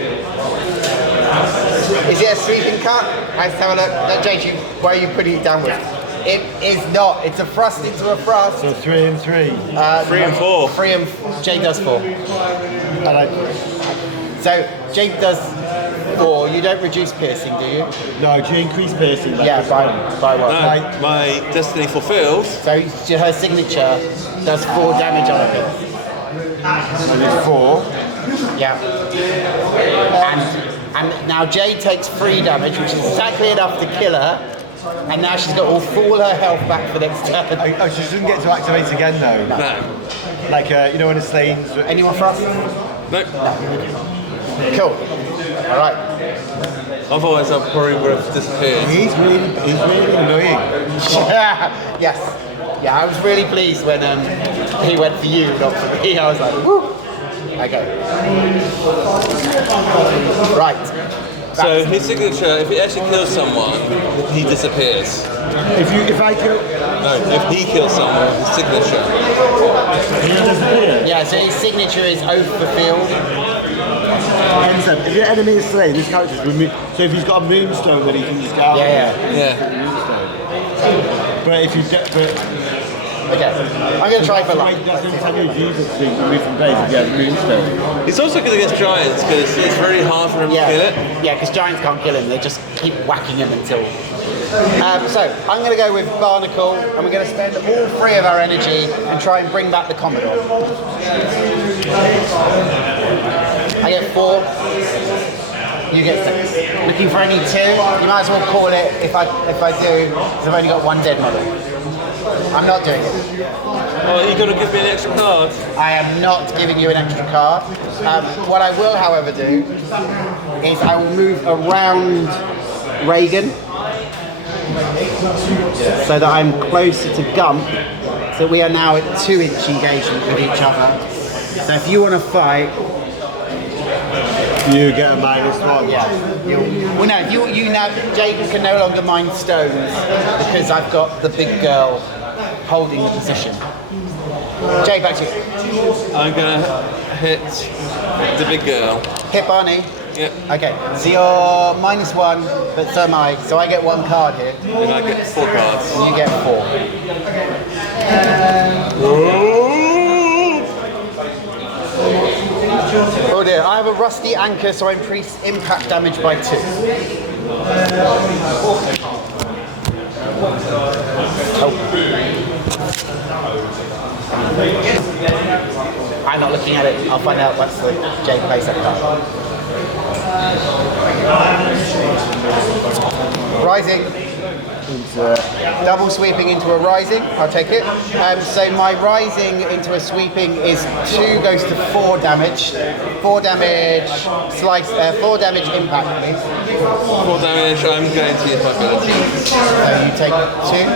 Is it a sweeping cut? Let's have a look. JG, why are you putting it downwards? It is not. It's a thrust into a thrust. So 3 and 3. 3 and 4. 3 and Jake does 4. So Jake does 4. You don't reduce piercing, do you? No, do you increase piercing? Yeah, by what? No, my Destiny Fulfilled. So her signature does 4 damage on a pierce. And it's 4. Yeah. And now Jade takes 3 damage, which is exactly enough to kill her. And now she's got all her health back for next turn. Oh, she doesn't get to activate again though. No. Like you know when it's slain. Anyone frost? Nope. Cool. All right. Otherwise, I probably would have disappeared. He's really annoying. Yes. Yeah, I was really pleased when he went for you, not for me. I was like, woo. Okay. Right. So his signature, if he actually kills someone, he disappears. If I kill, No, if he kills someone, his signature. he'll disappear. Yeah, so his signature is Oath Fulfilled. If your enemy is slain, this character's removed. So if he's got a Moonstone, then he can just get out. Yeah. Yeah. But if you Okay. I'm going to try for luck. that's the time you use it to remove from base if you have Moonstone. He's also good against giants because it's very hard for him to kill it. Yeah, because giants can't kill him. They just keep whacking him until. So I'm going to go with Barnacle, and we're going to spend all 3 of our energy and try and bring back the Commodore. I get 4. You get 6. Looking for any 2. You might as well call it if I do, because I've only got 1 dead model. I'm not doing it. Oh, you're going to give me an extra card? I am not giving you an extra card. What I will, however, do is I will move around Reagan so that I'm closer to Gump, so we are now at 2-inch engagement with each other. So if you want to fight, You get a -1. yeah. Well, no, you now, Jake can no longer mine stones because I've got the big girl holding the position. Jake, back to you. I'm going to hit the big girl. Hit Barney. Yep. Okay, so you're -1, but so am I. So I get 1 card here, And I get 4 cards. and you get 4. Oh dear, I have a rusty anchor, so I increase impact damage by 2. I'm not looking at it. I'll find out once the Jade plays that card. Rising. Double sweeping into a rising. I'll take it. So my rising into a sweeping is 2 goes to 4 damage. 4 damage slice. 4 damage impact, please. 4 damage, I'm going to use my ability. So you take 2,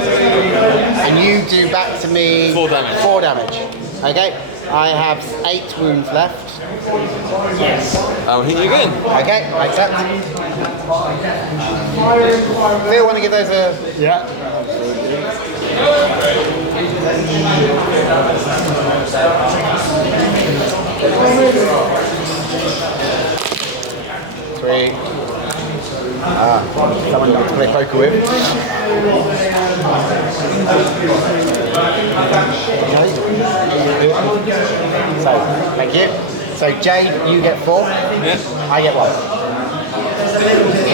and you do back to me 4 damage. 4 damage. Okay. I have 8 wounds left. I'll hit you again. Okay, I accept. Phil, want to give those a... Yeah. 3, Someone got to play poker with. So, thank you. So Jade, you get 4. Yeah. I get 1.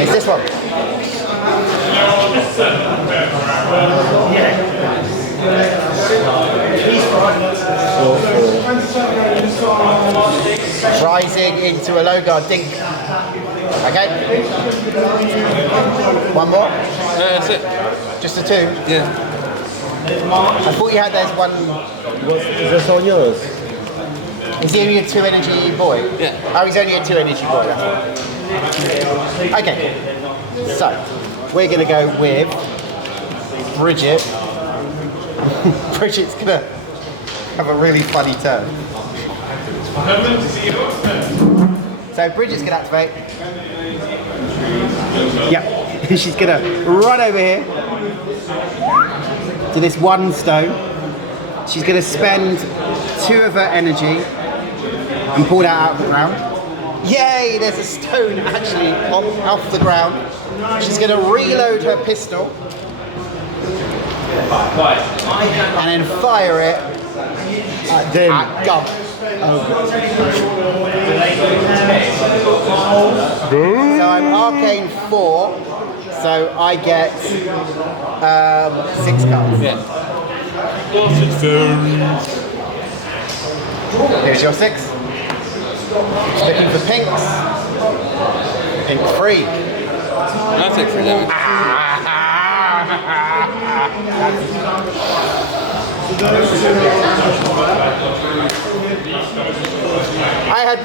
It's this one. Rising into a low guard dink. Okay. One more. That's it. Just a 2. Yeah. I thought you had those one. Is this on yours? Is he only a 2 energy boy? Yeah. Oh, he's only a 2 energy boy. That's all. Okay. So we're gonna go with Bridget. Bridget's gonna have a really funny turn. So Bridget's gonna activate. Yeah, she's gonna run over here to this 1 stone. She's gonna spend 2 of her energy and pull that out of the ground. Yay! There's a stone actually off the ground. She's gonna reload her pistol and then fire it at Gump. So I'm arcane 4, so I get 6 cards. Yeah. Here's your 6. Looking for pinks. Pink 3. I'll take 3 damage. I had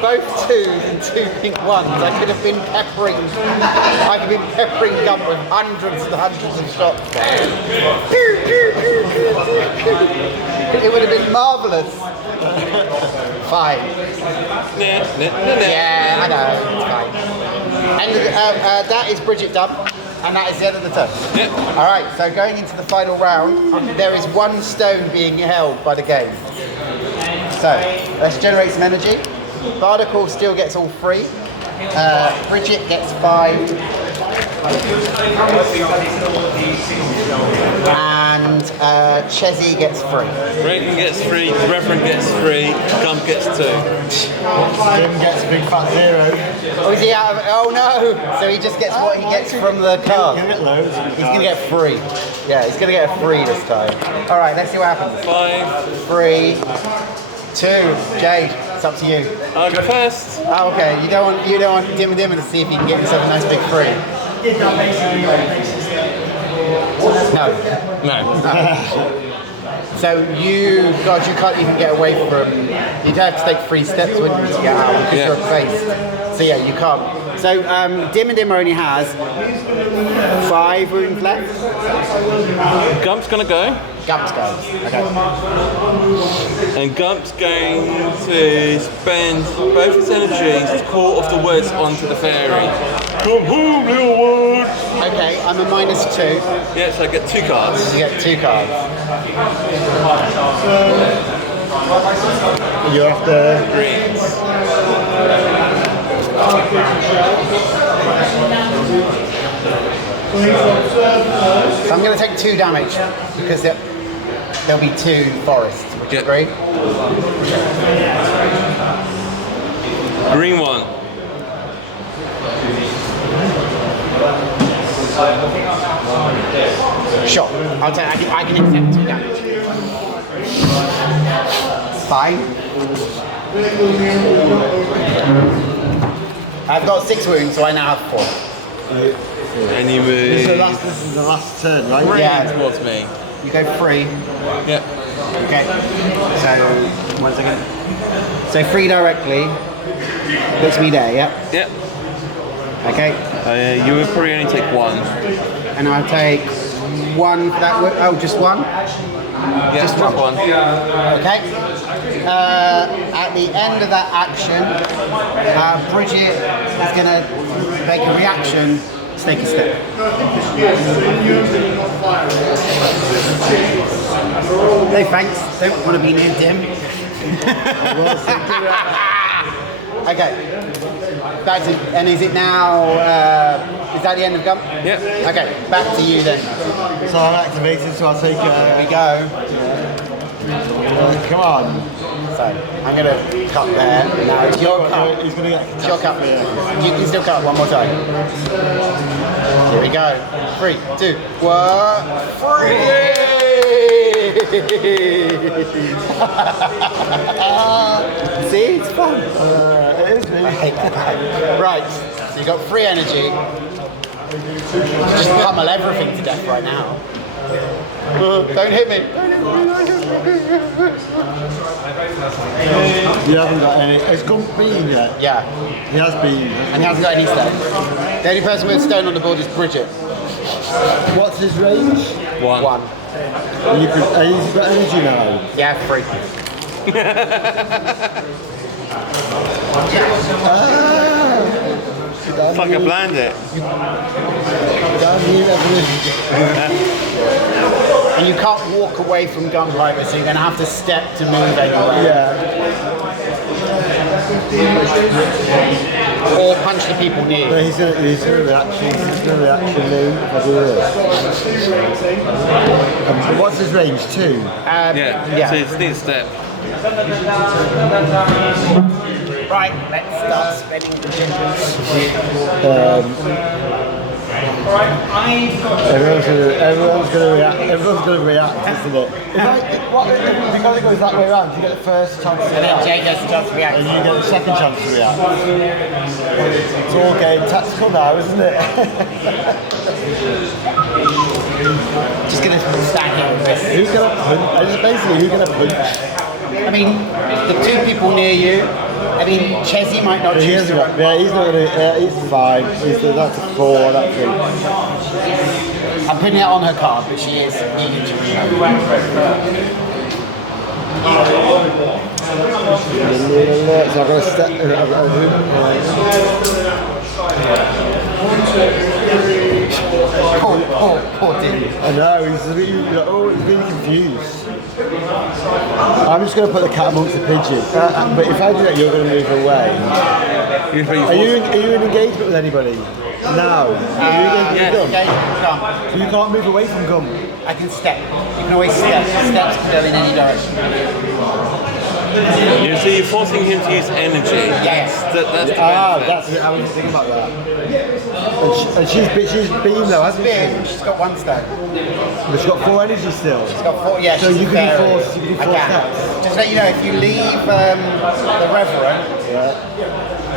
both 2s and 2 pink 1s. I could have been peppering. I could have been peppering Gump with hundreds and hundreds of shots. It would have been marvellous. Fine. Yeah, I know. It's fine. And that is Bridget done. And that is the end of the turn. Yep. Alright, so going into the final round, there is 1 stone being held by the game. So, let's generate some energy. Barnacle still gets all 3. Bridget gets 5. And Chezzy gets 3. Reagan gets 3, Reverend gets 3, Gump gets 2. Jim gets a big fat 0. Oh, is he out of, oh no! So he just gets what he gets from the card. Give it loads. He's gonna get 3. Yeah, he's gonna get a 3 this time. Alright, let's see what happens. 5. 3, 2, Jade, it's up to you. I'll go first. Oh, okay, you don't want Dimmer Dimmer to see if you can get yourself a nice big 3. No. No. So you can't even get away from. You'd have to take 3 steps, wouldn't you, to get out because Yeah. you're faced. So yeah, you can't. So Dimmer Dimmer only has 5 wounds left. Gump's gonna go. Gump's goes. Okay. And Gump's going to spend both his energies to call off the woods onto the fairy. Come home, little wood! Okay, I'm a -2. Yeah, so I get 2 cards. You get 2 cards. You're after. Greens. So I'm going to take 2 damage because there'll be 2 forests. Would you Yep. agree? Green 1. Sure. I'll take. I can accept 2 damage. Fine. I've got 6 wounds, so I now have 4. And you This move is the last turn, right? Yeah. towards me. You go 3. Yep. Okay. So 1 second. So 3 directly puts me there. Yeah. Yep. Okay. You would probably only take 1. And I'll take 1 for that. Oh, just 1. Yeah, Just just 1. 1. Okay. At the end of that action, Bridget is going to make a reaction to take a step. No thanks, don't want to be near Dim. Okay. That's it. And is it now? Is that the end of Gump? Yeah. Okay. Back to you then. So I'm activated, so I'll take. Here we go. Come on. So I'm gonna cut there. Now it's your cut. He's gonna get. It's your cut. You can still cut one more time. Here we go. 3, 2, 1. Free! See, it's fun. It is I really. hate that. Right, so you got free energy. Just pummel everything to death right now. Don't hit me. You haven't got any. It's gone beaten yet. Yeah, He has been. and he hasn't got any stone. The only person with a stone on the board is Bridget. What's his range? 1. 1. You could. He's got energy now. Yeah, 3. Fuck, I planned it. And you can't walk away from gunfighter, so you're going to have to step to move anywhere. Yeah. Or punch the people near But you. he's gonna react to me if I do this. What's his range? 2. Yeah. So it's neat step. Right, let's start spinning the gingers. Everyone's gonna react. Everyone's gonna react, isn't it? Because it goes that way around, you get the first chance to And then react, Jay gets the chance to react. and you get the second chance to react. It's all game tactical now, isn't it? Just going to stack it with this. Who's gonna punch? Basically, who's gonna punch? I mean, the 2 people near you. I mean, Chesney might not He choose hasn't to. got. Yeah, he's not gonna. He's fine. That's a 4. That's a. I'm putting it on her card, but she is eager to reload. So I'm gonna step. Poor Dean. I know, he's really confused. I'm just going to put the cat amongst the pigeons. But if I do that, you're going to move away. Are you in engagement with anybody? No. Are you engaged with Okay, Gum? come. So you can't move away from Gum. I can step. You can always step. Steps can go in any direction. So you're forcing him to use energy. Yes. That's the benefit. That's it. I was thinking about that. And she's beaten though, hasn't she? She's got 1 stone. But she's got 4 energy still. She's got 4. Yeah, So she's you can very- force I can. steps. Just let you know, if you leave the Reverend,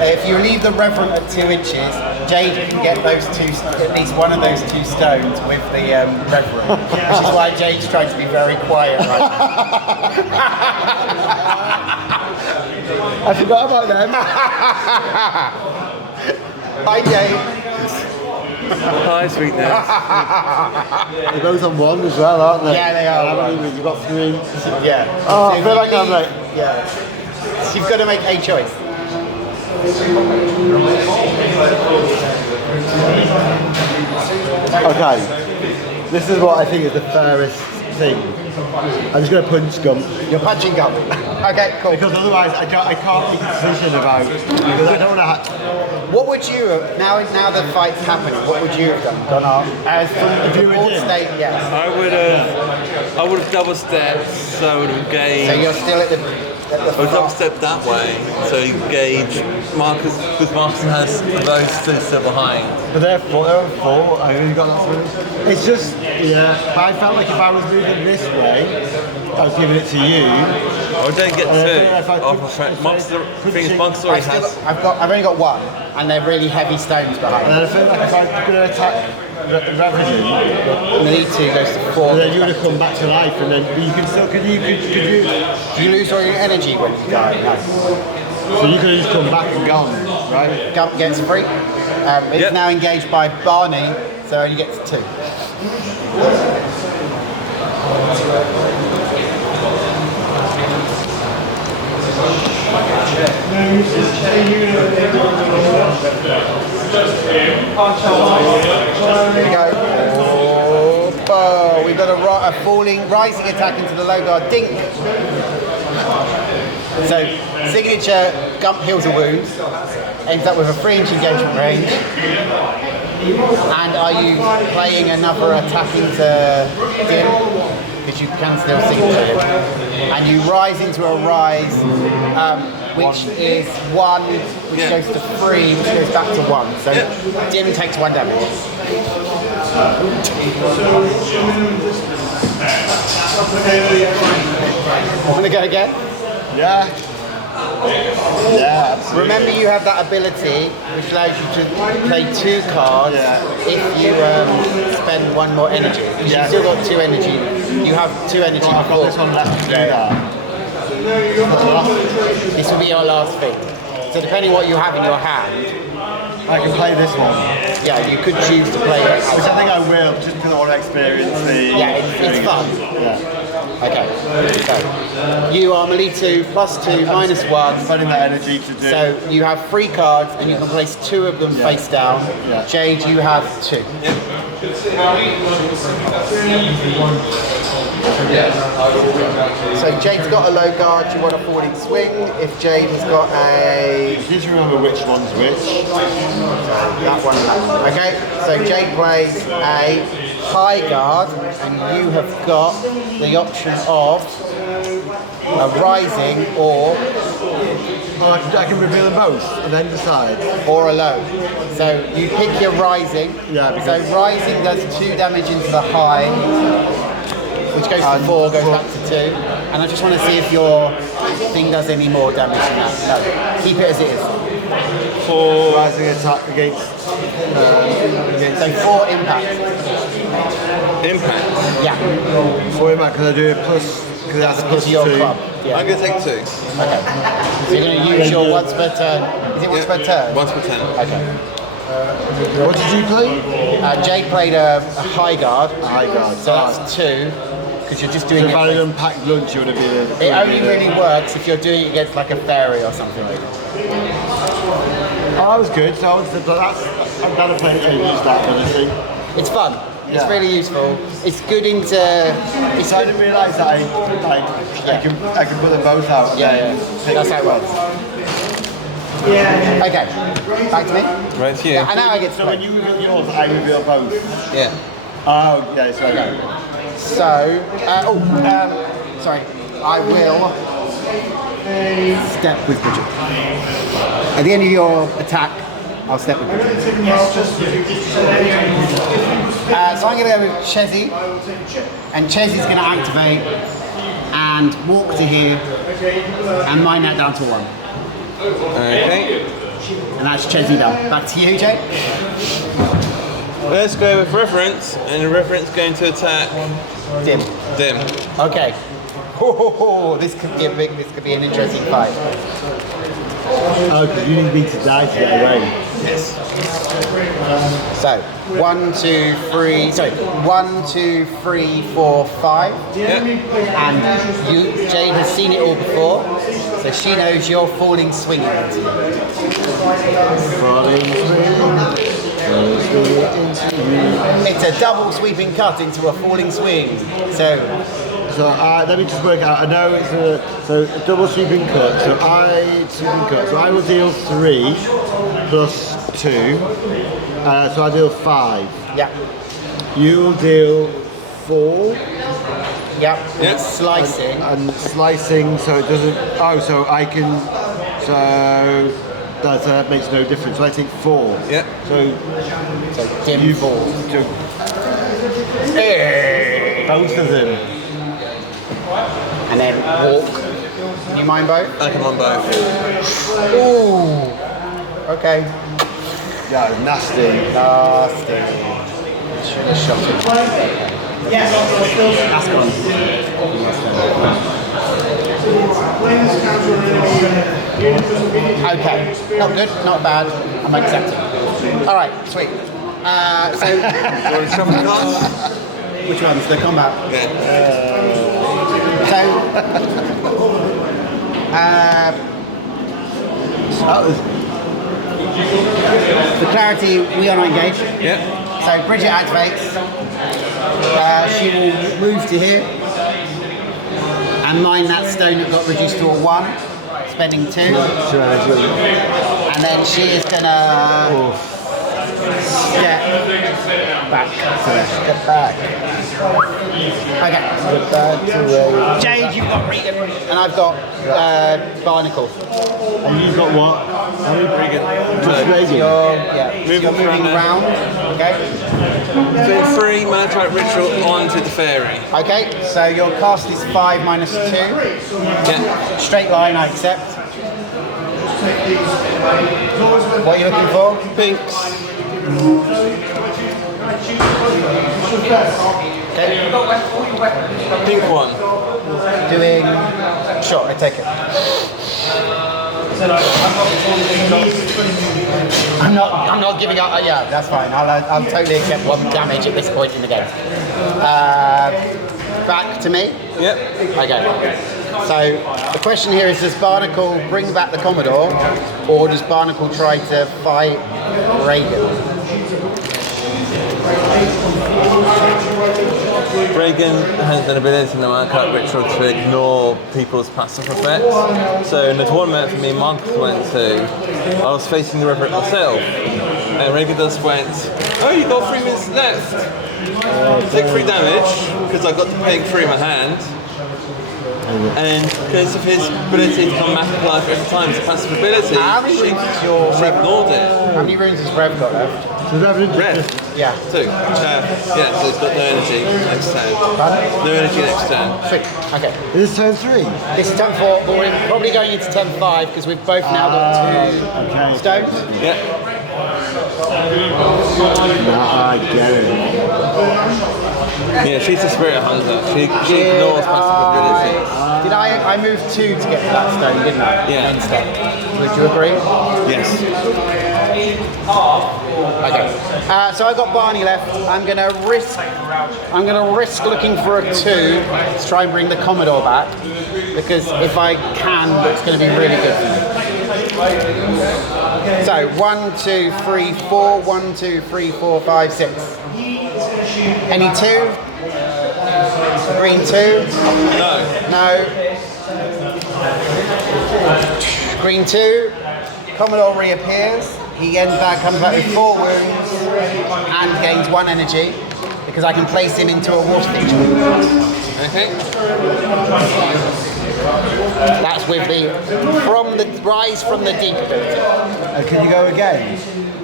if you leave the Reverend at 2 inches, Jade can get those 2, at least one of those 2 stones with the Reverend. Which is why Jade's trying to be very quiet right now. I forgot about them. Hi, Jade. Hi, sweetness. They're both on 1 as well, aren't they? Yeah, they are. You've got 3. Yeah. Oh, So I feel like I'm like. Yeah. So you've got to make a choice. Okay, this is what I think is the fairest thing. I'm just going to punch Gum. You're punching Gum. Okay, cool. Because otherwise I can't make a decision about, because I don't want to What would you have, now the fight's happening, what would you have done? Gone off? As from If you the were board him? state, yes. I would have double stepped, so I would have gauged. So you're still at the I would double step that way, so you gauge Marcus, because Marcus has those 2 still behind. But they're on 4, I really got that through. It's just, yeah, but I felt like if I was moving this way, I was giving it to you. I don't get 2. If I Marcus I already still, has. I've only got 1, and they're really heavy stones behind. And then I feel like if I was going to attack Revenue, And the lead 2 goes to 4. then you would have come back to life, and then you can still, could you? Do you lose all your energy when you die? No. So you could have just come back and gone, right? Gump gets free. It's Yep. now engaged by Barney, so only gets 2. There we go. Oh, we've got a rising attack into the low guard. Dink. So, signature Gump heals a wound, ends up with a 3-inch engagement range. And are you playing another attack into dim? Because you can still signature him. And you rise into a rise, which is 1, which goes to 3, which goes back to 1. So dim takes 1 damage. Want to go again? Yeah. Yeah, absolutely. Remember, you have that ability which allows you to play 2 cards if you spend 1 more energy. Because you've still got 2 energy. You have 2 energy I've got before. this one left to do that. This will be your last thing. So depending what you have in your hand, I can play this one. yeah, you could choose to play it. Which I think I will, just because I want to experience the... Yeah, it's fun. Yeah. Okay, so you are melee 2, +2, -1. Spending that energy to do... So you have 3 cards and you can place 2 of them face down. Yeah. Jade, you have 2. So Jade's got a low guard, you want a falling swing. If Jade has got a... Did you remember which one's which? that one. Okay, so Jade plays a high guard and you have got the option of a rising or Oh, I can reveal them both and then decide. a low. So you pick your rising. Yeah, because- So rising does 2 damage into the high, which goes to 4, goes back to 2. And I just want to see if your thing does any more damage than that. No, keep it as it is. For rising attack against... So 4 impact. Impact. Yeah, For him, because I do a plus... Because it has a plus to your 2. club. Yeah. I'm going to take 2. Okay. So you're going to use your once per turn. Is it once per turn? Once per turn. Okay. What did you play? Jade played a high guard. A high guard. So that's 2, because you're just doing So if I had it. an unpacked lunch, you would have been... It only really works if you're doing it against like a fairy or something like that. Oh, that was good. So I was, I'm glad I played it and used that ability. It's fun. It's Yeah. really useful. It's good into. It's So I didn't realise that I can put them both out. And then pick That's how it which works. one. Okay, back to me. Right to you. Yeah, and now I get to So when play. you reveal yours, I reveal both. Yeah. Oh, yeah, so So, sorry. I will step with Bridget. At the end of your attack, I'll step with Bridget. So I'm going to go with Chezzy, and Chezzy's going to activate and walk to here and mine that down to 1. Okay. And that's Chezzy done. Back to you, Jay. Let's go with reference, and the reference going to attack Dim. Dim. Okay. This could be this could be an interesting fight. oh, because you need me to die to get away. Yes. So 1, 2, 3. Sorry, 1, 2, 3, 4, 5. Yep. And Jade has seen it all before, so she knows you're falling swinging. It's a double sweeping cut into a falling swing. So So let me just work out. I know it's a double sweeping cut. So I will deal 3 plus 2. So I deal 5. yeah, You'll deal 4 yeah. Yeah. Slicing. and slicing. So it doesn't. Oh, so I can. So that makes no difference. So I take 4. Yep. So So dim you fall. so Hey. both of them. And then walk. Can you mind both? I can on both. Ooh. Okay. Yeah, nasty. Nasty. Should have shot it. That's gone. Okay. Not good, not bad. I'm accepting. Alright, sweet. So, You want to shuffle the cards? which ones? The combat. Yeah. So, for clarity, we are not engaged. Yep. So Bridget activates. She will move to here and mine that stone that got reduced to a 1. spending 2. Two energy. And then she is gonna step back. Step back. Okay. Step back to where. Jade, you've got Regan. And I've got Barnacle. And you've got what? Regan. Just Regan. You're moving round. Okay. So 3 mana type ritual onto the fairy. Okay, so your cost is 5 minus 2. Yeah. Straight line, I accept. What are you looking for? Pinks. Okay. Pink 1. Doing. Sure, I take it. I'm not giving up. Yeah, that's fine. I'll totally accept 1 damage at this point in the game. Back to me. Yep. Okay. So the question here is: does Barnacle bring back the Commodore, or does Barnacle try to fight Reagan? Reagan has an ability in the Mana Ritual to ignore people's passive effects. So in the tournament for me and Marcus went to, I was facing the river myself, and Reagan just went, oh, you got 3 minutes left. Take 3 damage, because I got the pink 3 in my hand. And because of his ability to come back to life every time, his passive ability, How many runes has your she ignored it. How many runes has Rev got left? So that would Red. Yeah. 2. Yeah, so it's got no energy next turn. No energy next turn. 3. Okay. This is turn 3. This is turn 4, but we're probably going into turn 5 because we've both now got 2 Okay. stones. Yeah. Now I get it. Yeah, she's a spirit hunter. She ignores passive abilities. Did I moved 2 to get to that stone, didn't I? Yeah. Main stone. Would you agree? Yes. Okay. So I got Barney left. I'm gonna risk looking for a 2 to try and bring the Commodore back, because if I can, it's going to be really good for me. So 1, 2, 3, 4. 1, 2, 3, 4, 5, 6. Any 2? Green 2? No. No. Green 2. Commodore reappears. He comes back with 4 wounds and gains 1 energy because I can place him into a water feature. Okay. That's with the rise from the deep ability. Can you go again?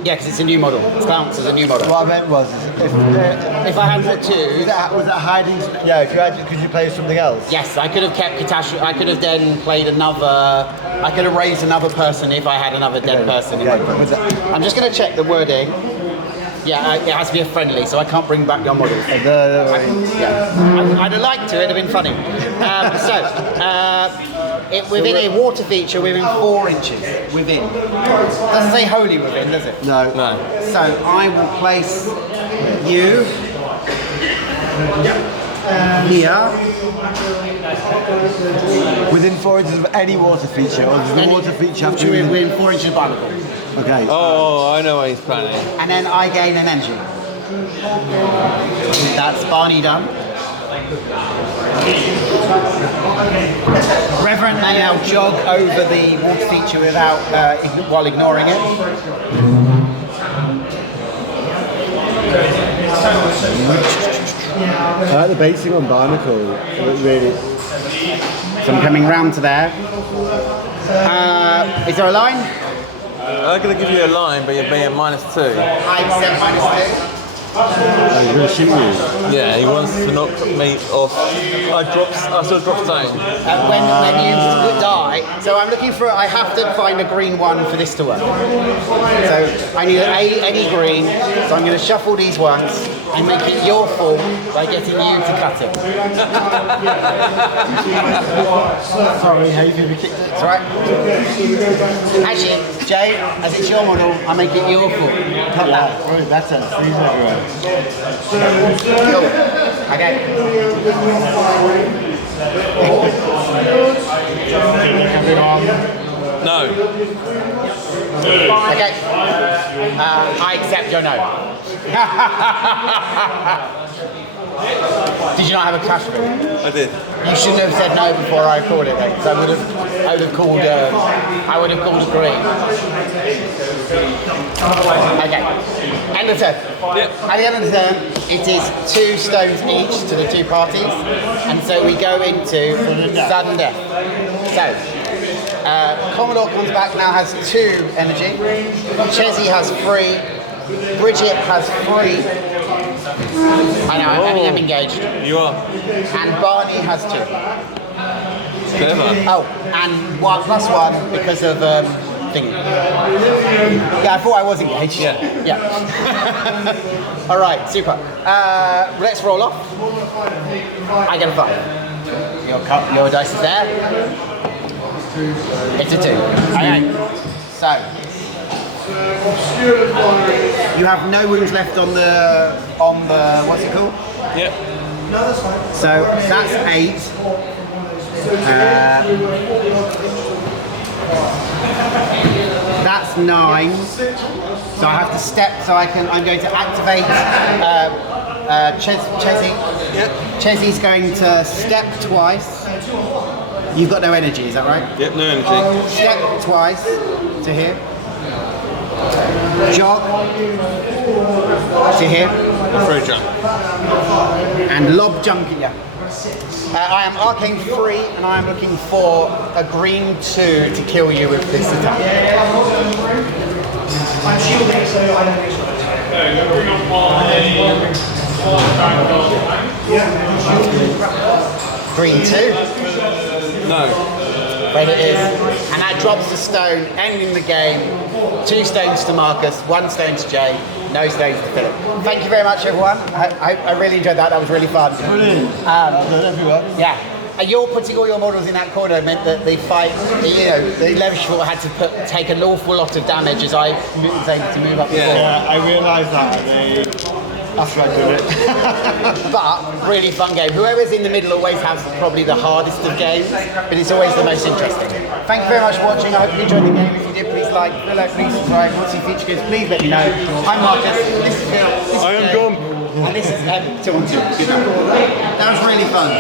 Yeah, because it's a new model. It counts as a new model. What I meant was, If I had the 2, was that hiding? Yeah, could you play something else? yes, I could have kept Catastrophe. I could have then played another. I could have raised another person if I had another dead person in my group. I'm just going to check the wording. Yeah, it has to be a friendly, so I can't bring back your models. Yeah. I'd have liked to, it'd have been funny. Within a water feature, within 4 inches. Within. Doesn't say wholly within, does it? No. No. So I will place you here. Within 4 inches of any water feature, or does the water feature have to be Within 4 inches of Barnacle. Okay. Oh, I know what he's planning. And then I gain an energy. That's Barney done. Reverend may now jog over the water feature while ignoring it. I like the basing on Barnacle. Really. So I'm coming round to there. Is there a line? I'm going to give you a line, but you're being -2. I accept -2. He's going to shoot you. Yeah, he wants to knock me off. I still drop stone. When you die, so I'm looking for. I have to find a green one for this to work. So I need any green. So I'm going to shuffle these ones and make it your fault by getting you to cut it. Sorry, how you kicked it? That's right. Actually, Jay, as it's your model, I make it your fault. Cut that. Right, that's it. Freeze everywhere. Cool. Okay. No. Okay. I accept your no. Did you not have a cash room? I did. You shouldn't have said no before I called it, mate. I would have called green. Okay. End of turn. Yep. At the end of the turn, it is 2 stones each to the 2 parties, and so we go into sudden death. So, Commodore comes back now, has 2 energy. Chesy has 3. Bridget has 3. I know, I think I'm engaged. You are. And Barney has 2. Clever. Oh, and 1+1 because of thing. Yeah, I thought I was engaged. Yeah. All right, super. Let's roll off. I get a 5. Your dice is there. It's a 2. Okay. So you have no wounds left on the what's it called? Yep. So that's 8. That's 9. So I have to step. So I'm going to activate Chesy. Yep. Chesy's going to step twice. You've got no energy, is that right? Yep, no energy. Step twice to here. Jog to here. Throw jump. And lob junk at you. I am arcane 3 and I am looking for a green 2 to kill you with this attack. I'm shielding, so I don't make Green 2. No. But it is. And that drops the stone, ending the game. 2 stones to Marcus, 1 stone to Jay, no stones to Philip. Thank you very much, everyone. I really enjoyed that. That was really fun. Brilliant. Everyone. Yeah. And you're putting all your models in that corner meant that the fight, the Leshavult had to take an awful lot of damage as I was able to move up the board. Yeah, I realised that after I did it. But really fun game. Whoever's in the middle always has probably the hardest of games, but it's always the most interesting. Thank you very much for watching. I hope you enjoyed the game. If you did, please like, please subscribe. Want to see future games, please let me know. I'm Marcus. This is Phil. This is I am Jay. Dom. And this is 2 on 2. Good night. That was really fun.